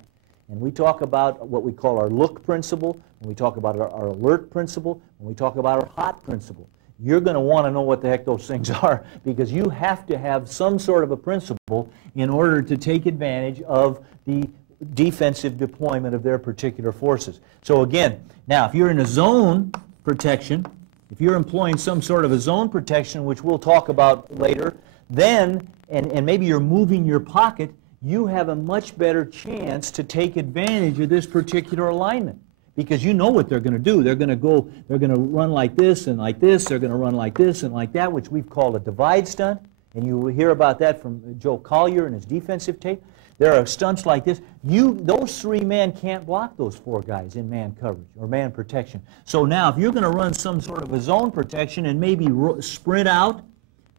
and we talk about what we call our look principle, when we talk about our alert principle, when we talk about our hot principle. You're going to want to know what the heck those things are, because you have to have some sort of a principle in order to take advantage of the defensive deployment of their particular forces. So again, now if you're in a zone protection, if you're employing some sort of a zone protection, which we'll talk about later, then, and maybe you're moving your pocket, you have a much better chance to take advantage of this particular alignment, because you know what they're going to do. They're going to run like this and like this. They're going to run like this and like that, which we've called a divide stunt, and you will hear about that from Joe Collier in his defensive tape. There are stunts like this. Those 3 men can't block those 4 guys in man coverage or man protection. So now if you're going to run some sort of a zone protection and maybe sprint out,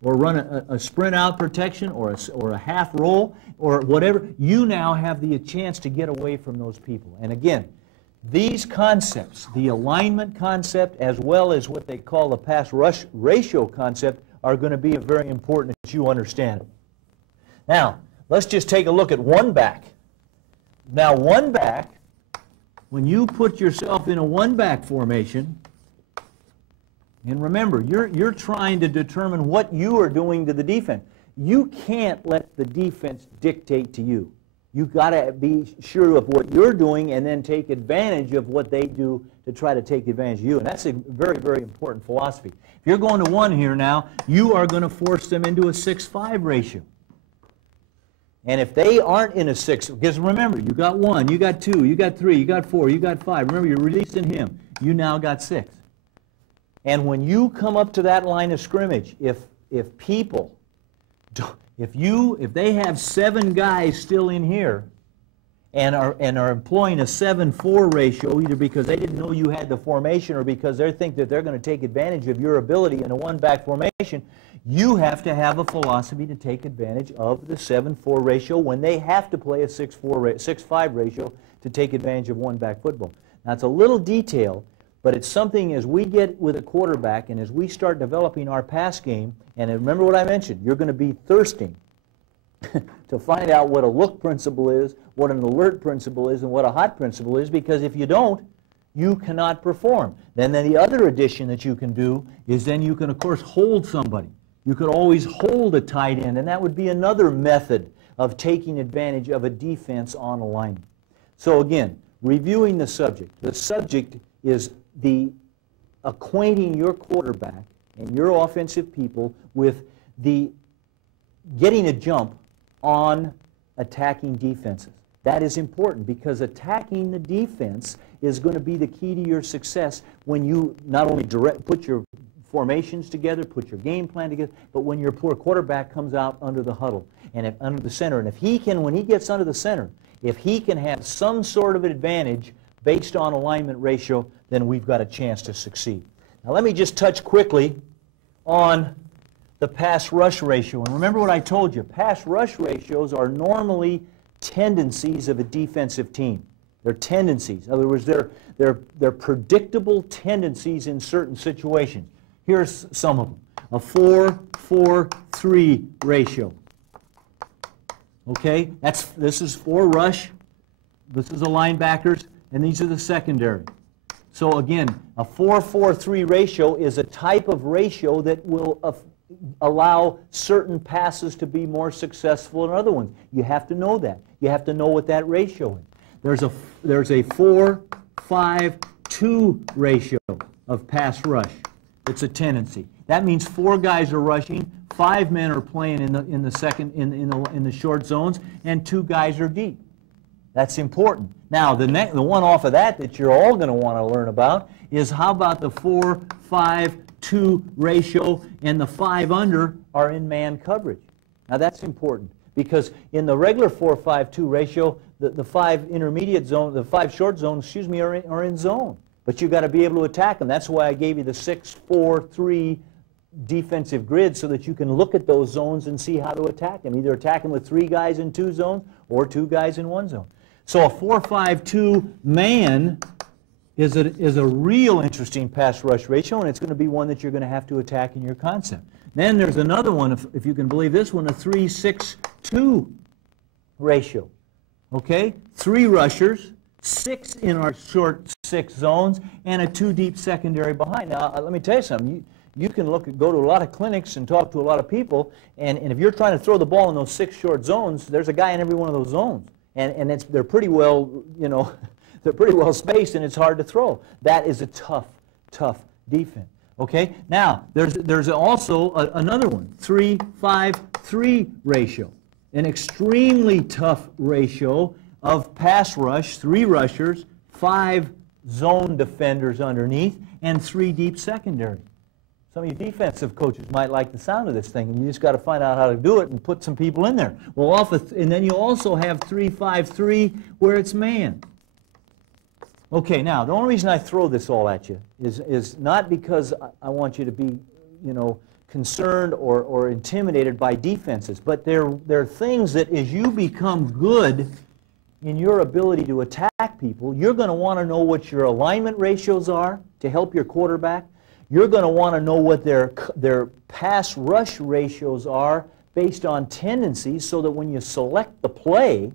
or run a sprint out protection, or a half roll, or whatever, you now have the chance to get away from those people. And again, these concepts, the alignment concept as well as what they call the pass rush ratio concept, are going to be very important that you understand it. Now, let's just take a look at one back. Now, one back, when you put yourself in a one back formation, and remember, you're trying to determine what you are doing to the defense. You can't let the defense dictate to you. You've got to be sure of what you're doing and then take advantage of what they do to try to take advantage of you. And that's a very, very important philosophy. If you're going to 1 here now, you are going to force them into a 6-5 ratio. And if they aren't in a 6, because remember, you got 1, you got 2, you got 3, you got 4, you got 5. Remember, you're releasing him. You now got 6. And when you come up to that line of scrimmage, if they have 7 guys still in here and are employing a 7-4 ratio, either because they didn't know you had the formation or because they think that they're going to take advantage of your ability in a one-back formation, you have to have a philosophy to take advantage of the 7-4 ratio when they have to play a 6-5 ratio to take advantage of one-back football. Now, it's a little detail, but it's something as we get with a quarterback and as we start developing our pass game, and remember what I mentioned, you're going to be thirsting to find out what a look principle is, what an alert principle is, and what a hot principle is, because if you don't, you cannot perform. Then the other addition that you can do is then you can, of course, hold somebody. You could always hold a tight end, and that would be another method of taking advantage of a defense on alignment. So again, reviewing the subject is the acquainting your quarterback and your offensive people with the getting a jump on attacking defenses. That is important, because attacking the defense is going to be the key to your success when you not only put your formations together, put your game plan together, but when your poor quarterback comes out under the huddle and under the center. And if he can, when he gets under the center, if he can have some sort of advantage based on alignment ratio, then we've got a chance to succeed. Now let me just touch quickly on the pass-rush ratio. And remember what I told you, pass-rush ratios are normally tendencies of a defensive team. They're tendencies. In other words, they're predictable tendencies in certain situations. Here's some of them. A 4-4-3 ratio. Okay, this is for rush, this is the linebackers, and these are the secondary. So again, a 4-4-3 ratio is a type of ratio that will allow certain passes to be more successful than other ones. You have to know that. You have to know what that ratio is. There's a 4-5-2 ratio of pass rush. It's a tendency. That means 4 guys are rushing, 5 men are playing in the short zones, and 2 guys are deep. That's important. Now, the one off of that you're all going to want to learn about is how about the 4-5-2 ratio, and the 5 under are in man coverage. Now, that's important because in the regular 4-5-2 ratio, the 5 intermediate zone, the 5 short zones, excuse me, are in zone. But you've got to be able to attack them. That's why I gave you the 6-4-3 defensive grid, so that you can look at those zones and see how to attack them. Either attack them with 3 guys in 2 zones or 2 guys in 1 zone. So a 4-5-2 man is a real interesting pass rush ratio, and it's going to be one that you're going to have to attack in your concept. Then there's another one, if you can believe this one, a 3-6-2 ratio. Okay? 3 rushers, 6 in our short 6 zones, and a 2 deep secondary behind. Now, let me tell you something. You can go to a lot of clinics and talk to a lot of people, and if you're trying to throw the ball in those 6 short zones, there's a guy in every one of those zones. And they're pretty well, you know, they're pretty well spaced, and it's hard to throw. That is a tough defense. Okay? Now, there's also another one, 3-5-3 ratio. An extremely tough ratio of pass rush, 3 rushers, 5 zone defenders underneath, and 3 deep secondary. Some of you defensive coaches might like the sound of this thing, and you just got to find out how to do it and put some people in there. Well, and then you also have 3-5-3 where it's man. Okay, now, the only reason I throw this all at you is not because I want you to be, you know, concerned or intimidated by defenses, but there are things that as you become good in your ability to attack people, you're going to want to know what your alignment ratios are to help your quarterback. You're going to want to know what their pass rush ratios are based on tendencies, so that when you select the play,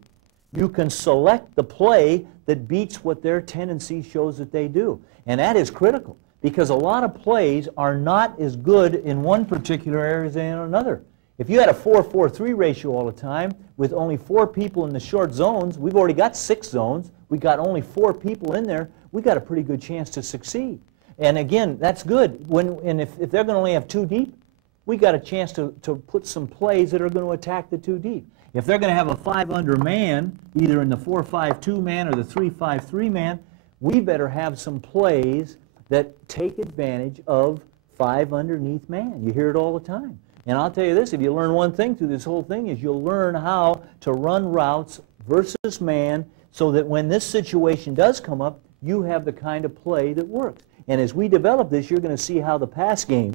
you can select the play that beats what their tendency shows that they do. And that is critical, because a lot of plays are not as good in one particular area as in another. If you had a 4-4-3 ratio all the time with only 4 people in the short zones, we've already got 6 zones, we got only 4 people in there, we got a pretty good chance to succeed. And again, that's good. If they're going to only have 2 deep, we got a chance to put some plays that are going to attack the 2 deep. If they're going to have a 5 under man, either in the 4-5-2 man or the 3-5-3 man, we better have some plays that take advantage of 5 underneath man. You hear it all the time. And I'll tell you this, if you learn one thing through this whole thing, is you'll learn how to run routes versus man, so that when this situation does come up, you have the kind of play that works. And as we develop this, you're going to see how the pass game,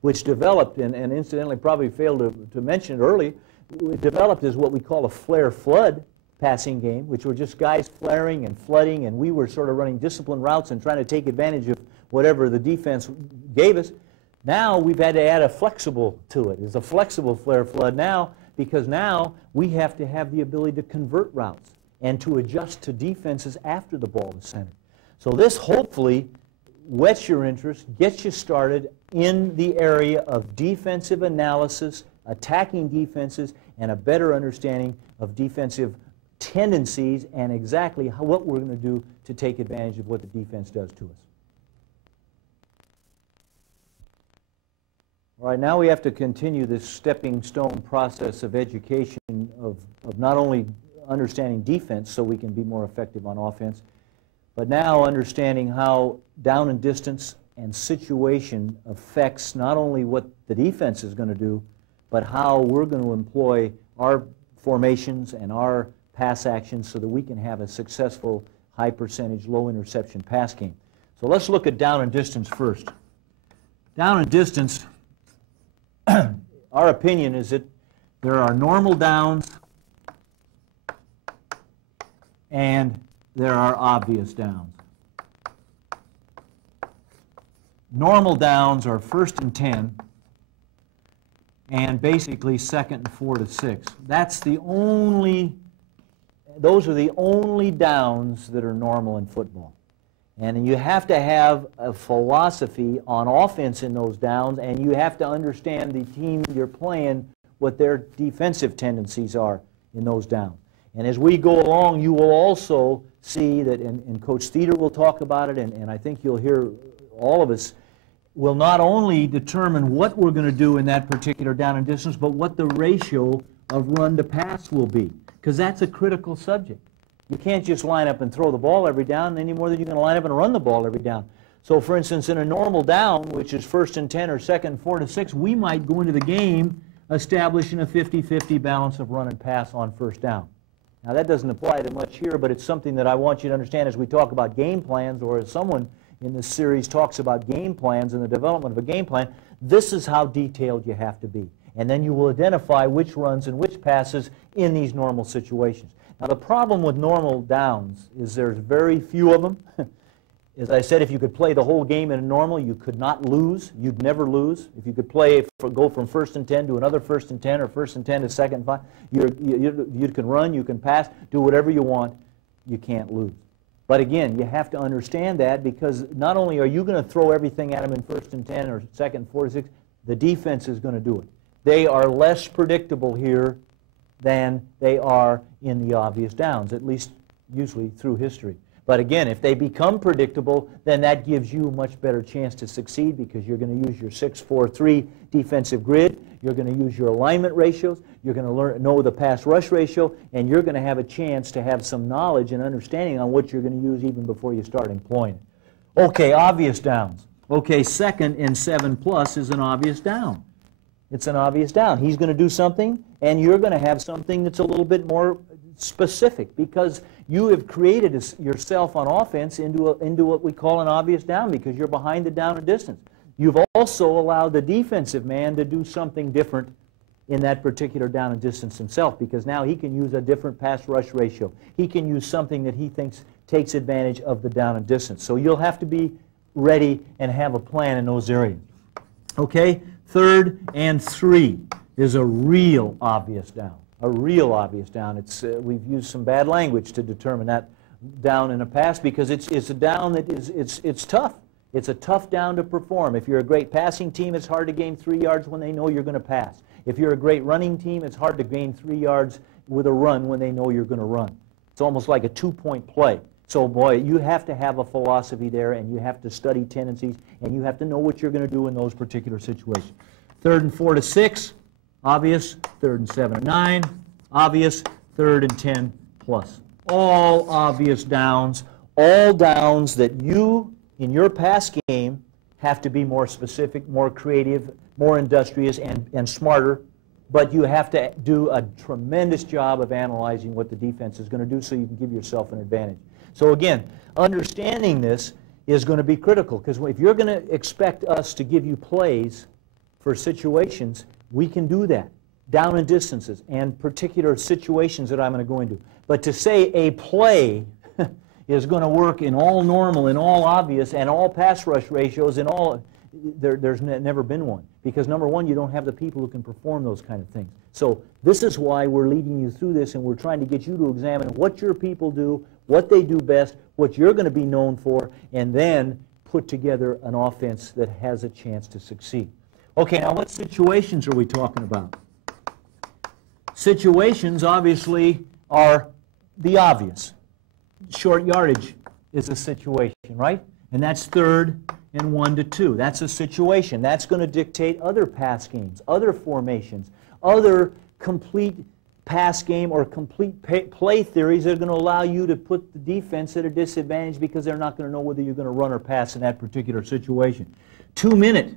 which developed, and incidentally probably failed to mention it earlier, it developed as what we call a flare-flood passing game, which were just guys flaring and flooding, and we were sort of running disciplined routes and trying to take advantage of whatever the defense gave us. Now we've had to add a flexible to it. It's a flexible flare-flood now, because now we have to have the ability to convert routes and to adjust to defenses after the ball is centered. So this hopefully whets your interest, gets you started in the area of defensive analysis, attacking defenses, and a better understanding of defensive tendencies and exactly what we're going to do to take advantage of what the defense does to us. All right, now we have to continue this stepping stone process of education of not only understanding defense so we can be more effective on offense, but now understanding how down and distance and situation affects not only what the defense is going to do, but how we're going to employ our formations and our pass actions so that we can have a successful high percentage, low interception pass game. So let's look at down and distance first. Down and distance our opinion is that there are normal downs and there are obvious downs. Normal downs are 1st and 10 and basically 2nd and 4 to 6. Those are the only downs that are normal in football. And you have to have a philosophy on offense in those downs, and you have to understand the team you're playing, what their defensive tendencies are in those downs. And as we go along, you will also see that, and Coach Theater will talk about it, and I think you'll hear all of us, will not only determine what we're going to do in that particular down and distance, but what the ratio of run to pass will be, because that's a critical subject. You can't just line up and throw the ball every down any more than you're going to line up and run the ball every down. So, for instance, in a normal down, which is 1st and 10 or 2nd and 4 to 6, we might go into the game establishing a 50-50 balance of run and pass on 1st down. Now, that doesn't apply to much here, but it's something that I want you to understand as we talk about game plans, or as someone in this series talks about game plans and the development of a game plan. This is how detailed you have to be. And then you will identify which runs and which passes in these normal situations. Now, the problem with normal downs is there's very few of them. As I said, if you could play the whole game in a normal, you could not lose. You'd never lose. If you could go from 1st and 10 to another 1st and 10 or 1st and 10 to 2nd and 5, you can run, you can pass, do whatever you want. You can't lose. But again, you have to understand that, because not only are you going to throw everything at them in 1st and 10 or 2nd and 4 to 6, the defense is going to do it. They are less predictable here than they are in the obvious downs, at least usually through history. But again, if they become predictable, then that gives you a much better chance to succeed, because you're going to use your 6-4-3 defensive grid, you're going to use your alignment ratios, you're going to know the pass-rush ratio, and you're going to have a chance to have some knowledge and understanding on what you're going to use even before you start employing it. Okay, obvious downs. Okay, 2nd and 7+ is an obvious down. It's an obvious down. He's going to do something, and you're going to have something that's a little bit more specific, because you have created yourself on offense into what we call an obvious down, because you're behind the down and distance. You've also allowed the defensive man to do something different in that particular down and distance himself, because now he can use a different pass-rush ratio. He can use something that he thinks takes advantage of the down and distance. So you'll have to be ready and have a plan in those areas. Okay? 3rd and 3 is a real obvious down. A real obvious down. We've used some bad language to determine that down in a pass, because it's a down that it's tough. It's a tough down to perform. If you're a great passing team, it's hard to gain 3 yards when they know you're going to pass. If you're a great running team, it's hard to gain 3 yards with a run when they know you're going to run. It's almost like a 2-point play. So, boy, you have to have a philosophy there, and you have to study tendencies, and you have to know what you're going to do in those particular situations. 3rd and 4 to 6, obvious. 3rd and 7 and 9, obvious. 3rd and 10+. All obvious downs, all downs that you, in your pass game, have to be more specific, more creative, more industrious, and smarter. But you have to do a tremendous job of analyzing what the defense is going to do so you can give yourself an advantage. So again, understanding this is going to be critical, because if you're going to expect us to give you plays for situations, we can do that, down and distances, and particular situations that I'm going to go into. But to say a play is going to work in all normal, in all obvious, and all pass rush ratios, in all, there's never been one. Because number one, you don't have the people who can perform those kind of things. So this is why we're leading you through this, and we're trying to get you to examine what your people do, what they do best, what you're going to be known for, and then put together an offense that has a chance to succeed. Okay, now what situations are we talking about? Situations, obviously, are the obvious. Short yardage is a situation, right? And that's 3rd and 1 to 2. That's a situation. That's going to dictate other pass games, other formations, other complete pass game or complete play theories that are going to allow you to put the defense at a disadvantage, because they're not going to know whether you're going to run or pass in that particular situation. 2-minute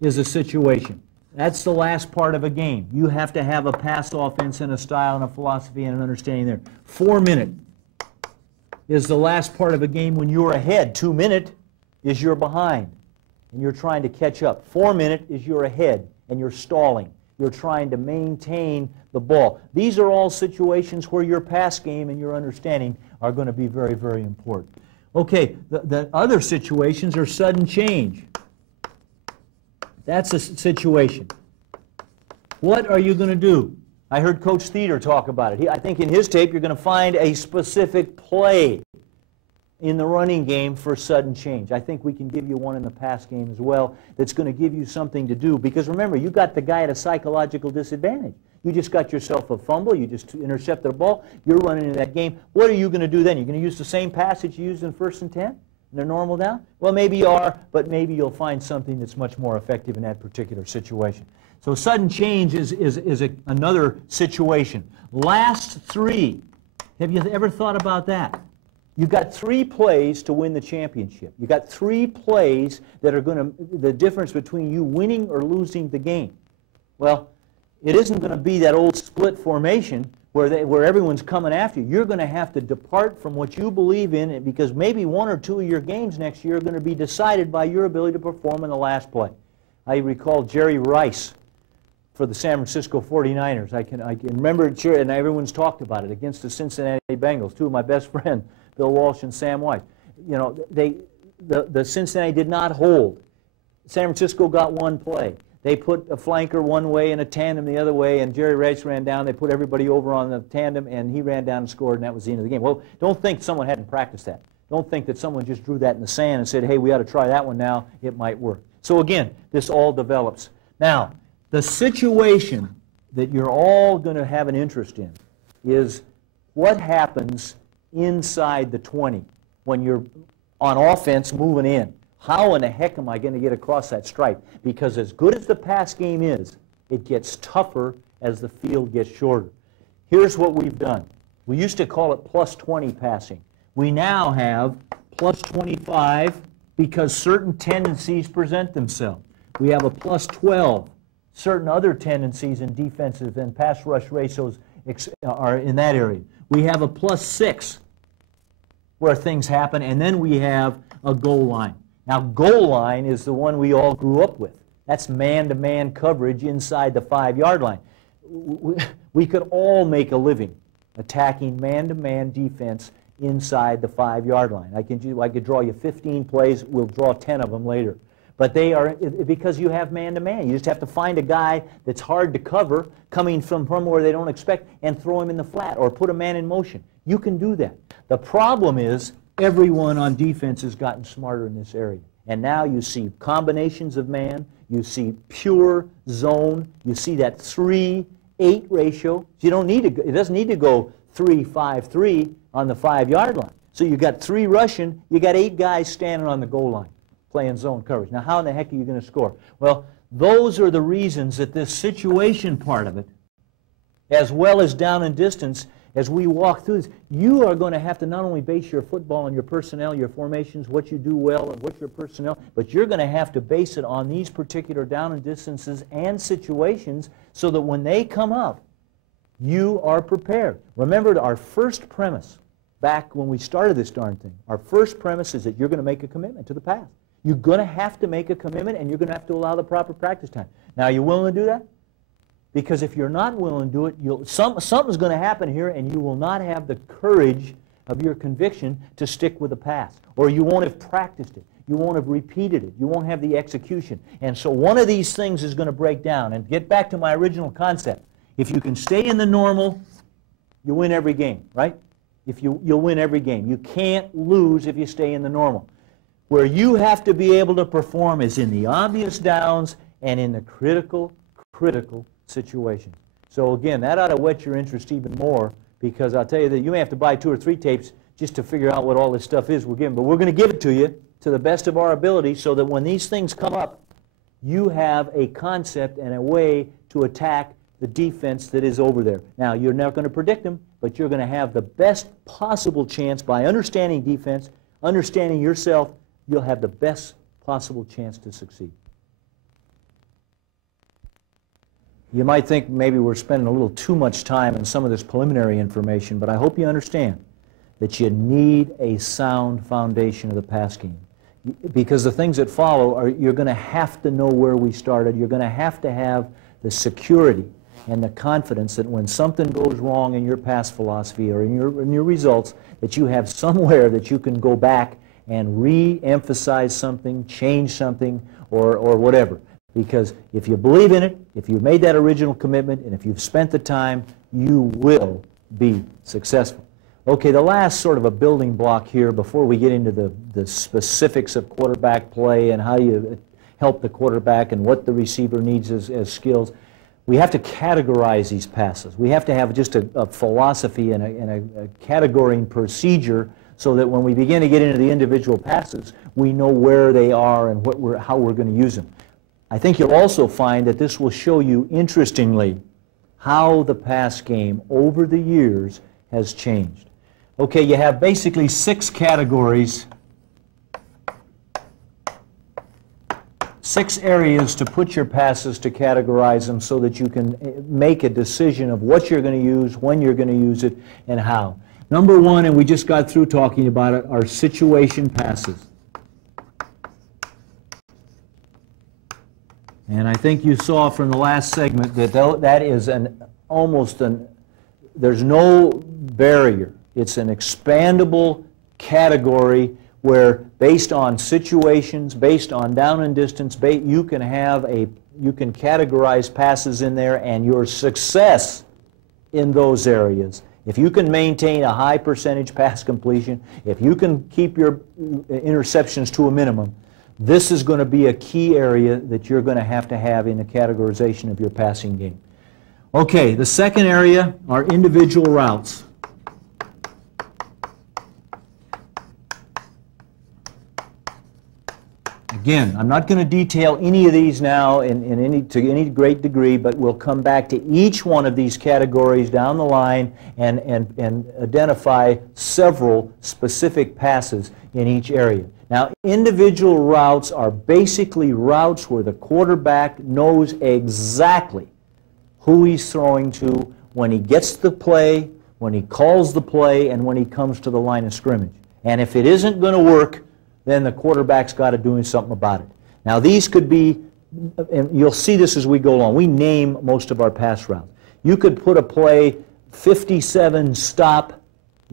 is a situation. That's the last part of a game. You have to have a pass offense and a style and a philosophy and an understanding there. 4-minute is the last part of a game when you're ahead. 2-minute is you're behind and you're trying to catch up. 4-minute is you're ahead and you're stalling. You're trying to maintain the ball. These are all situations where your pass game and your understanding are going to be very, very important. Okay, the other situations are sudden change. That's a situation. What are you going to do? I heard Coach Theater talk about it. I think in his tape you're going to find a specific play in the running game for sudden change. I think we can give you one in the pass game as well that's going to give you something to do. Because remember, you got the guy at a psychological disadvantage. You just got yourself a fumble. You just intercepted the ball. You're running into that game. What are you going to do then? You're going to use the same passage you used in 1st and 10 in their normal down? Well, maybe you are, but maybe you'll find something that's much more effective in that particular situation. So sudden change is another situation. Last three. Have you ever thought about that? You've got 3 plays to win the championship. You've got 3 plays that are going to, the difference between you winning or losing the game. Well, it isn't going to be that old split formation where everyone's coming after you. You're going to have to depart from what you believe in, because maybe 1 or 2 of your games next year are going to be decided by your ability to perform in the last play. I recall Jerry Rice for the San Francisco 49ers. I can remember it, and everyone's talked about it, against the Cincinnati Bengals. 2 of my best friends, Bill Walsh and Sam White. You know, the Cincinnati did not hold. San Francisco got 1 play. They put a flanker one way and a tandem the other way, and Jerry Rice ran down. They put everybody over on the tandem, and he ran down and scored, and that was the end of the game. Well, don't think someone hadn't practiced that. Don't think that someone just drew that in the sand and said, hey, we ought to try that one now. It might work. So again, this all develops. Now, the situation that you're all going to have an interest in is what happens inside the 20 when you're on offense moving in. How in the heck am I going to get across that stripe? Because as good as the pass game is, it gets tougher as the field gets shorter. Here's what we've done. We used to call it plus 20 passing. We now have plus 25 because certain tendencies present themselves. We have a plus 12. Certain other tendencies in defensive and pass rush ratios are in that area. We have a plus 6 where things happen, and then we have a goal line. Now, goal line is the one we all grew up with. That's man-to-man coverage inside the 5-yard line. We could all make a living attacking man-to-man defense inside the 5-yard line. I could draw you 15 plays. We'll draw 10 of them later. But they are, because you have man-to-man. You just have to find a guy that's hard to cover, coming from where they don't expect, and throw him in the flat or put a man in motion. You can do that. The problem is everyone on defense has gotten smarter in this area. And now you see combinations of man, you see pure zone, you see that 3-8 ratio. You don't need to, it doesn't need to go 3-5-3 on the 5-yard line. So you got 3 rushing, you got 8 guys standing on the goal line playing zone coverage. Now how in the heck are you going to score? Well, those are the reasons that this situation part of it, as well as down and distance, as we walk through this, you are going to have to not only base your football on your personnel, your formations, what you do well, and what your personnel, but you're going to have to base it on these particular down and distances and situations so that when they come up, you are prepared. Remember our first premise back when we started this darn thing. Our first premise is that you're going to make a commitment to the pass. You're going to have to make a commitment, and you're going to have to allow the proper practice time. Now, are you willing to do that? Because if you're not willing to do it, something's going to happen here, and you will not have the courage of your conviction to stick with the pass. Or you won't have practiced it. You won't have repeated it. You won't have the execution. And so one of these things is going to break down. And get back to my original concept. If you can stay in the normal, you win every game, right? You'll win every game. You can't lose if you stay in the normal. Where you have to be able to perform is in the obvious downs and in the critical situations. So again, that ought to whet your interest even more, because I'll tell you that you may have to buy 2 or 3 tapes just to figure out what all this stuff is we're giving. But we're going to give it to you to the best of our ability so that when these things come up, you have a concept and a way to attack the defense that is over there. Now, you're not going to predict them, but you're going to have the best possible chance by understanding defense, understanding yourself. You'll have the best possible chance to succeed. You might think maybe we're spending a little too much time on some of this preliminary information, but I hope you understand that you need a sound foundation of the pass game. because the things that follow are, you're going to have to know where we started. You're going to have the security and the confidence that when something goes wrong in your pass philosophy or in your results, that you have somewhere that you can go back and re-emphasize something, change something, or whatever. Because if you believe in it, if you've made that original commitment, and if you've spent the time, you will be successful. Okay, the last sort of a building block here before we get into the specifics of quarterback play and how you help the quarterback and what the receiver needs as skills, we have to categorize these passes. We have to have just a philosophy and a categorizing procedure so that when we begin to get into the individual passes, we know where they are and how we're going to use them. I think you'll also find that this will show you, interestingly, how the pass game over the years has changed. Okay, you have basically 6 categories, 6 areas to put your passes to categorize them so that you can make a decision of what you're going to use, when you're going to use it, and how. Number 1, and we just got through talking about it, are situation passes. And I think you saw from the last segment that that is there's no barrier. It's an expandable category where, based on situations, based on down and distance, you can categorize passes in there, and your success in those areas, if you can maintain a high percentage pass completion, if you can keep your interceptions to a minimum, this is going to be a key area that you're going to have in the categorization of your passing game. Okay, the second area are individual routes. Again, I'm not going to detail any of these now to any great degree, but we'll come back to each one of these categories down the line and identify several specific passes in each area. Now, individual routes are basically routes where the quarterback knows exactly who he's throwing to when he gets the play, when he calls the play, and when he comes to the line of scrimmage. And if it isn't going to work, then the quarterback's got to do something about it. Now, these could be, and you'll see this as we go along, we name most of our pass routes. You could put a play 57 stop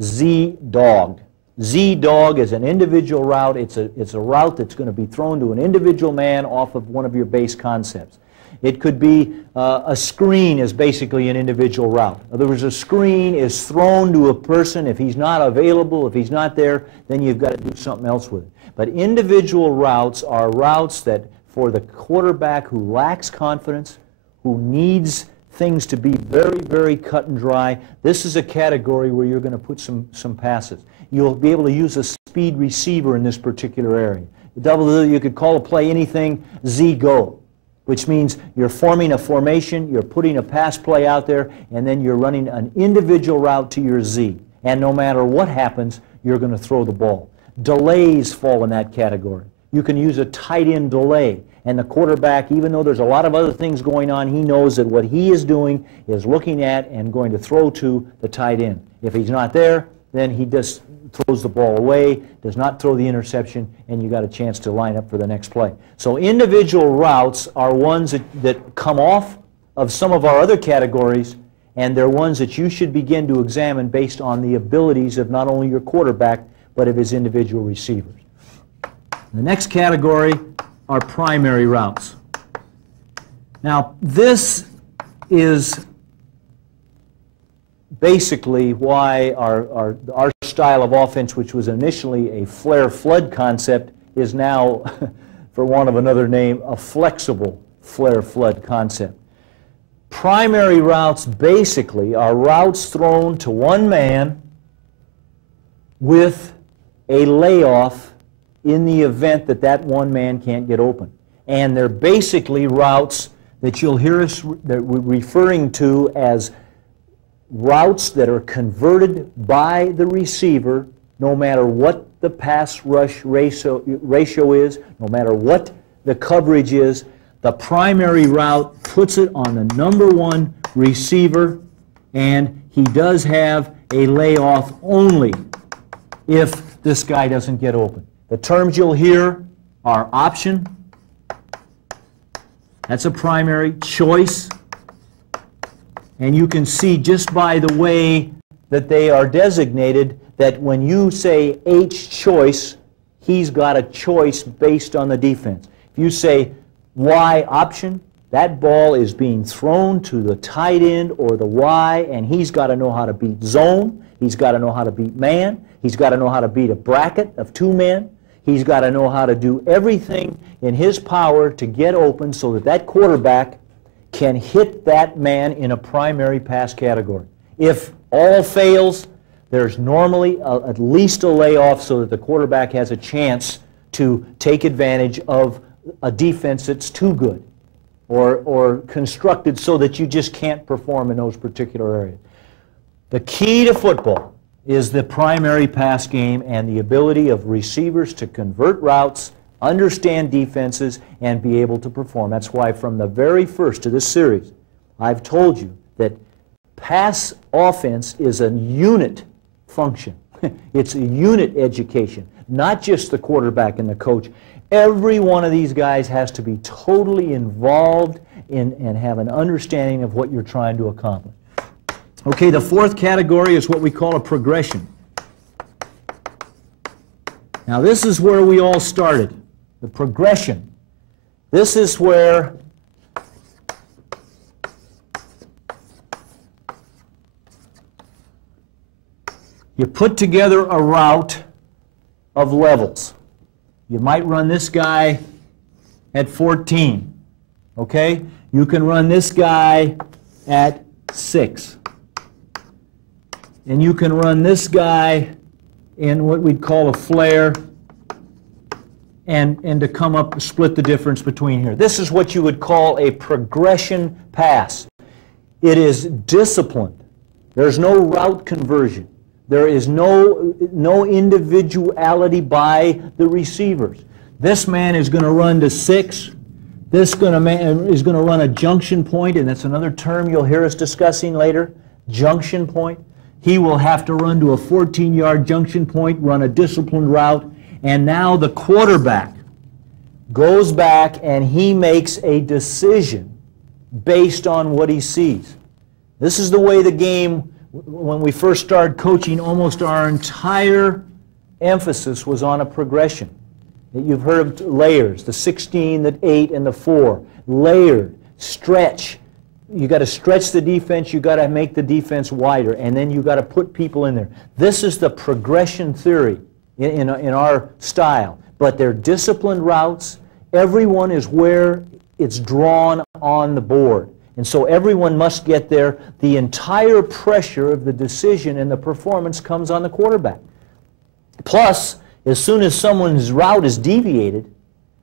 Z-dog. Z-dog is an individual route. It's a route that's going to be thrown to an individual man off of one of your base concepts. It could be a screen is basically an individual route. In other words, a screen is thrown to a person. If he's not available, if he's not there, then you've got to do something else with it. But individual routes are routes that, for the quarterback who lacks confidence, who needs things to be very, very cut and dry, this is a category where you're going to put some passes. You'll be able to use a speed receiver in this particular area. You could call a play anything Z-go, which means you're forming a formation, you're putting a pass play out there, and then you're running an individual route to your Z. And no matter what happens, you're going to throw the ball. Delays fall in that category. You can use a tight end delay, and the quarterback, even though there's a lot of other things going on, he knows that what he is doing is looking at and going to throw to the tight end. If he's not there, then he just throws the ball away, does not throw the interception, and you got a chance to line up for the next play. So individual routes are ones that come off of some of our other categories, and they're ones that you should begin to examine based on the abilities of not only your quarterback, but of his individual receivers. The next category are primary routes. Now, this is basically why our style of offense, which was initially a flare flood concept, is now, for want of another name, a flexible flare flood concept. Primary routes basically are routes thrown to one man with a layoff in the event that that one man can't get open. And they're basically routes that you'll hear us referring to as routes that are converted by the receiver, no matter what the pass rush ratio is, no matter what the coverage is. The primary route puts it on the number one receiver, and he does have a layoff only if this guy doesn't get open. The terms you'll hear are option, that's a primary, choice, and you can see just by the way that they are designated that when you say H choice, he's got a choice based on the defense. If you say Y option, that ball is being thrown to the tight end or the Y, and he's got to know how to beat zone, he's got to know how to beat man, he's got to know how to beat a bracket of 2 men, he's got to know how to do everything in his power to get open so that that quarterback can hit that man in a primary pass category. If all fails, there's normally at least a layoff so that the quarterback has a chance to take advantage of a defense that's too good or constructed so that you just can't perform in those particular areas. The key to football is the primary pass game and the ability of receivers to convert routes, understand defenses, and be able to perform. That's why from the very first of this series, I've told you that pass offense is a unit function. It's a unit education, not just the quarterback and the coach. Every one of these guys has to be totally involved in and have an understanding of what you're trying to accomplish. Okay, the fourth category is what we call a progression. Now this is where we all started, the progression. This is where you put together a route of levels. You might run this guy at 14, okay? You can run this guy at 6. And you can run this guy in what we'd call a flare and to come up, split the difference between here. This is what you would call a progression pass. It is disciplined. There's no route conversion. There is no individuality by the receivers. This man is going to run to 6. This man is going to run a junction point, and that's another term you'll hear us discussing later, junction point. He will have to run to a 14-yard junction point, run a disciplined route, and now the quarterback goes back and he makes a decision based on what he sees. This is the way the game, when we first started coaching, almost our entire emphasis was on a progression. You've heard of layers, the 16, the 8, and the 4. Layered, stretch. You got to stretch the defense, you got to make the defense wider, and then you got to put people in there. This is the progression theory in our style. But they're disciplined routes. Everyone is where it's drawn on the board. And so everyone must get there. The entire pressure of the decision and the performance comes on the quarterback. Plus, as soon as someone's route is deviated,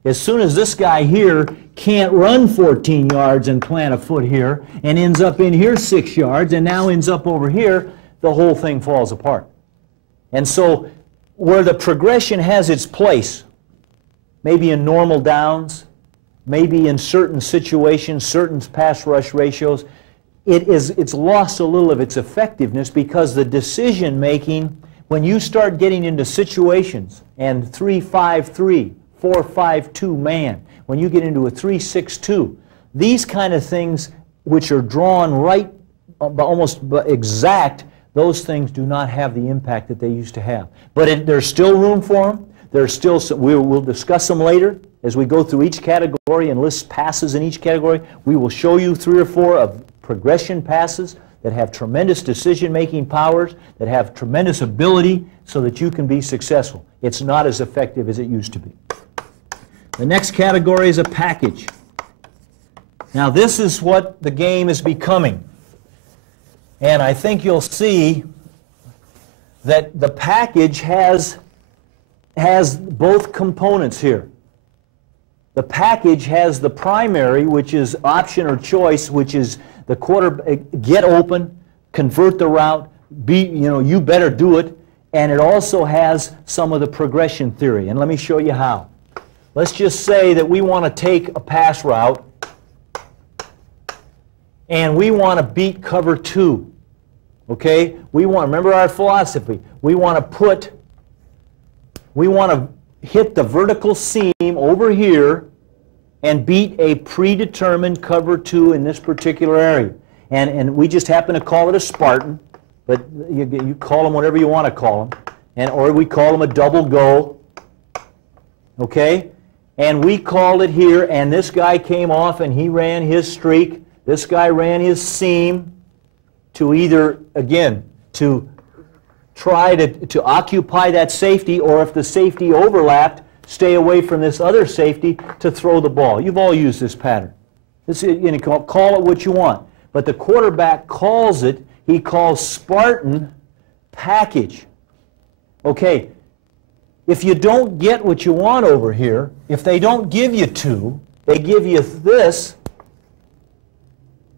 as soon as this guy here can't run 14 yards and plant a foot here and ends up in here 6 yards and now ends up over here, the whole thing falls apart. And so where the progression has its place, maybe in normal downs, maybe in certain situations, certain pass rush ratios, it's lost a little of its effectiveness because the decision making, when you start getting into situations and 3-5-3, 4-5-2 man, when you get into a 3-6-2, these kind of things which are drawn right, almost exact, those things do not have the impact that they used to have. But there's still room for them. There's still some, we'll discuss them later as we go through each category and list passes in each category. We will show you 3 or 4 of progression passes that have tremendous decision-making powers, that have tremendous ability so that you can be successful. It's not as effective as it used to be. The next category is a package. Now this is what the game is becoming. And I think you'll see that the package has both components here. The package has the primary, which is option or choice, which is the quarterback, get open, convert the route, you better do it. And it also has some of the progression theory. And let me show you how. Let's just say that we want to take a pass route and we want to beat cover 2. Okay? Remember our philosophy. We want to hit the vertical seam over here and beat a predetermined cover 2 in this particular area. And we just happen to call it a Spartan, but you call them whatever you want to call them, or we call them a double go, okay? And we called it here, and this guy came off and he ran his streak. This guy ran his seam to either, again, to try to occupy that safety, or if the safety overlapped, stay away from this other safety to throw the ball. You've all used this pattern. Call it what you want. But the quarterback calls it, he calls Spartan package. Okay, if you don't get what you want over here, if they don't give you 2, they give you this,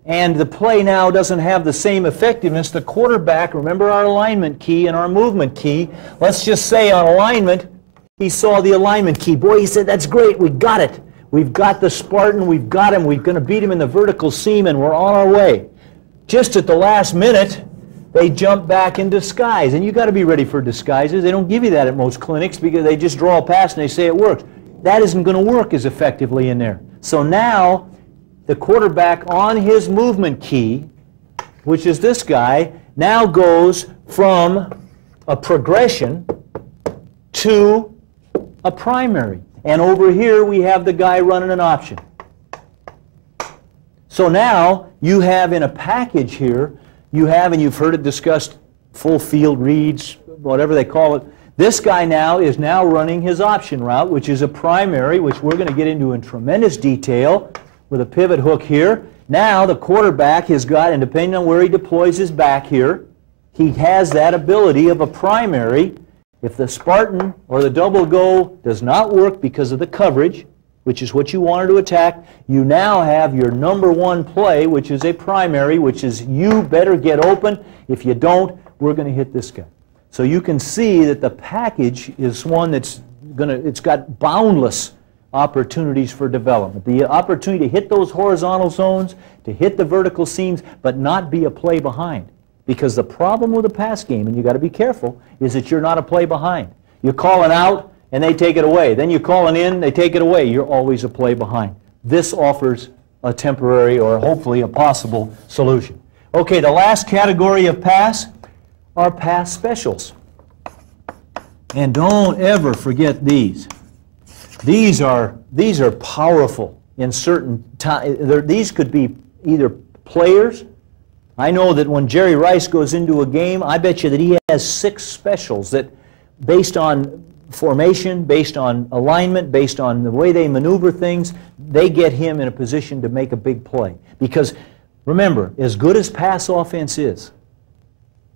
and the play now doesn't have the same effectiveness, the quarterback, remember our alignment key and our movement key, let's just say on alignment, he saw the alignment key. Boy, he said, that's great, we got it. We've got the Spartan, we've got him, we're going to beat him in the vertical seam, and we're on our way. Just at the last minute, they jump back in disguise. And you've got to be ready for disguises. They don't give you that at most clinics because they just draw a pass and they say it works. That isn't going to work as effectively in there. So now, the quarterback on his movement key, which is this guy, now goes from a progression to a primary. And over here we have the guy running an option. So now you have in a package here, you have, and you've heard it discussed, full field reads, whatever they call it. This guy now is now running his option route, which is a primary, which we're going to get into in tremendous detail with a pivot hook here. Now the quarterback has got, and depending on where he deploys his back here, he has that ability of a primary. If the Spartan or the double go does not work because of the coverage, which is what you wanted to attack, you now have your number 1 play, which is a primary, which is you better get open. If you don't, we're going to hit this guy. So you can see that the package is one that's it's got boundless opportunities for development. The opportunity to hit those horizontal zones, to hit the vertical seams, but not be a play behind. Because the problem with a pass game, and you've got to be careful, is that you're not a play behind. You're calling out, and they take it away. Then you're calling in, they take it away. You're always a play behind. This offers a temporary or hopefully a possible solution. Okay, the last category of pass are pass specials. And don't ever forget these. These are powerful in certain times. These could be either players. I know that when Jerry Rice goes into a game, I bet you that he has 6 specials that, based on formation, based on alignment, based on the way they maneuver things, they get him in a position to make a big play. Because remember, as good as pass offense is,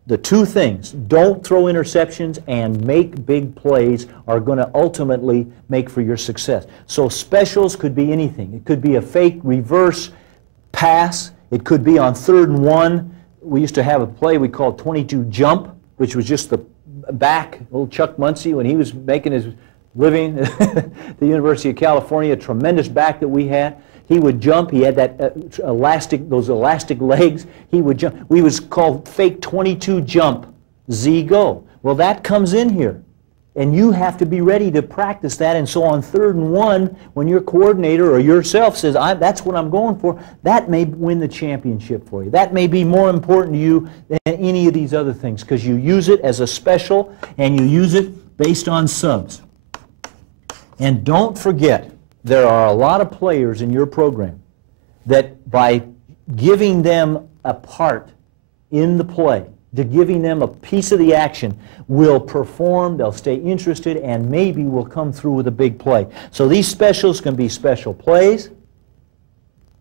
the 2 things, don't throw interceptions and make big plays, are going to ultimately make for your success. So specials could be anything. It could be a fake reverse pass. It could be on 3rd and 1. We used to have a play we called 22 jump, which was just the back, old Chuck Muncie, when he was making his living at the University of California, a tremendous back that we had. He would jump. He had that those elastic legs. He would jump. We was called fake 22 jump, Z go. Well, that comes in here. And you have to be ready to practice that. And so on 3rd and 1, when your coordinator or yourself says, that's what I'm going for, that may win the championship for you. That may be more important to you than any of these other things because you use it as a special and you use it based on subs. And don't forget, there are a lot of players in your program that by giving them a part in the play, to giving them a piece of the action, will perform, they'll stay interested, and maybe will come through with a big play. So these specials can be special plays,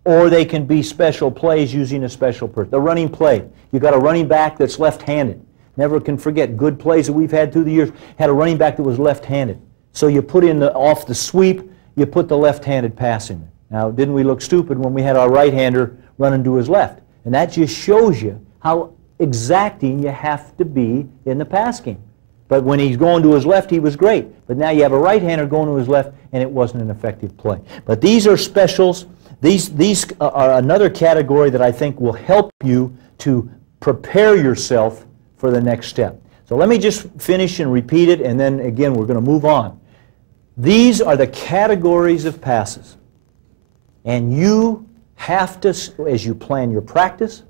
or they can be special plays using a special person. The running play, you've got a running back that's left-handed. Never can forget good plays that we've had through the years, had a running back that was left-handed. So you put in off the sweep, you put the left-handed pass in there. Now, didn't we look stupid when we had our right-hander running to his left? And that just shows you how exacting you have to be in the pass game. But when he's going to his left, he was great. But now you have a right-hander going to his left, and it wasn't an effective play. But these are specials. These are another category that I think will help you to prepare yourself for the next step. So let me just finish and repeat it, and then again we're going to move on. These are the categories of passes. And you have to, as you plan your practice,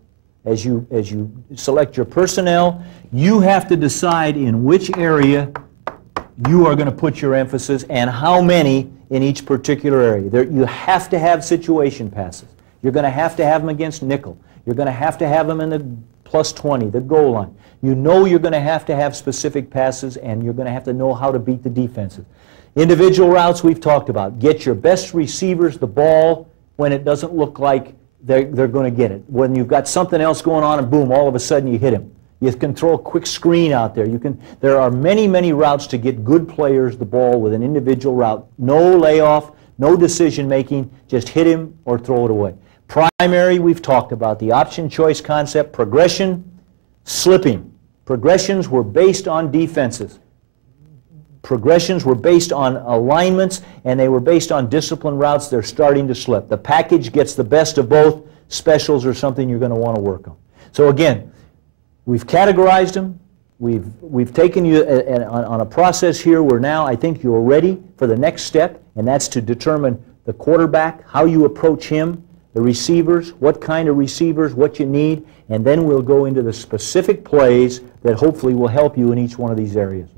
as you select your personnel, you have to decide in which area you are going to put your emphasis and how many in each particular area. You have to have situation passes. You're going to have them against nickel. You're going to have them in the plus 20, the goal line. You know you're going to have specific passes, and you're going to have to know how to beat the defenses. Individual routes we've talked about. Get your best receivers the ball when it doesn't look like they're going to get it. When you've got something else going on and boom, all of a sudden you hit him. You can throw a quick screen out there. There are many, many routes to get good players the ball with an individual route. No layoff, no decision making, just hit him or throw it away. Primary, we've talked about the option choice concept. Progression, slipping. Progressions were based on defenses. Progressions were based on alignments, and they were based on disciplined routes. They're starting to slip. The package gets the best of both. Specials are something you're going to want to work on. So again, we've categorized them. We've taken you on a process here where now I think you're ready for the next step, and that's to determine the quarterback, how you approach him, the receivers, what kind of receivers, what you need, and then we'll go into the specific plays that hopefully will help you in each one of these areas.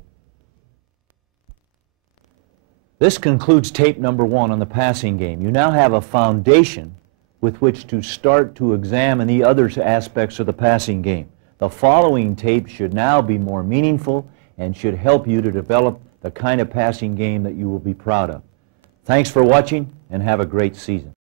This concludes tape number 1 on the passing game. You now have a foundation with which to start to examine the other aspects of the passing game. The following tape should now be more meaningful and should help you to develop the kind of passing game that you will be proud of. Thanks for watching, and have a great season.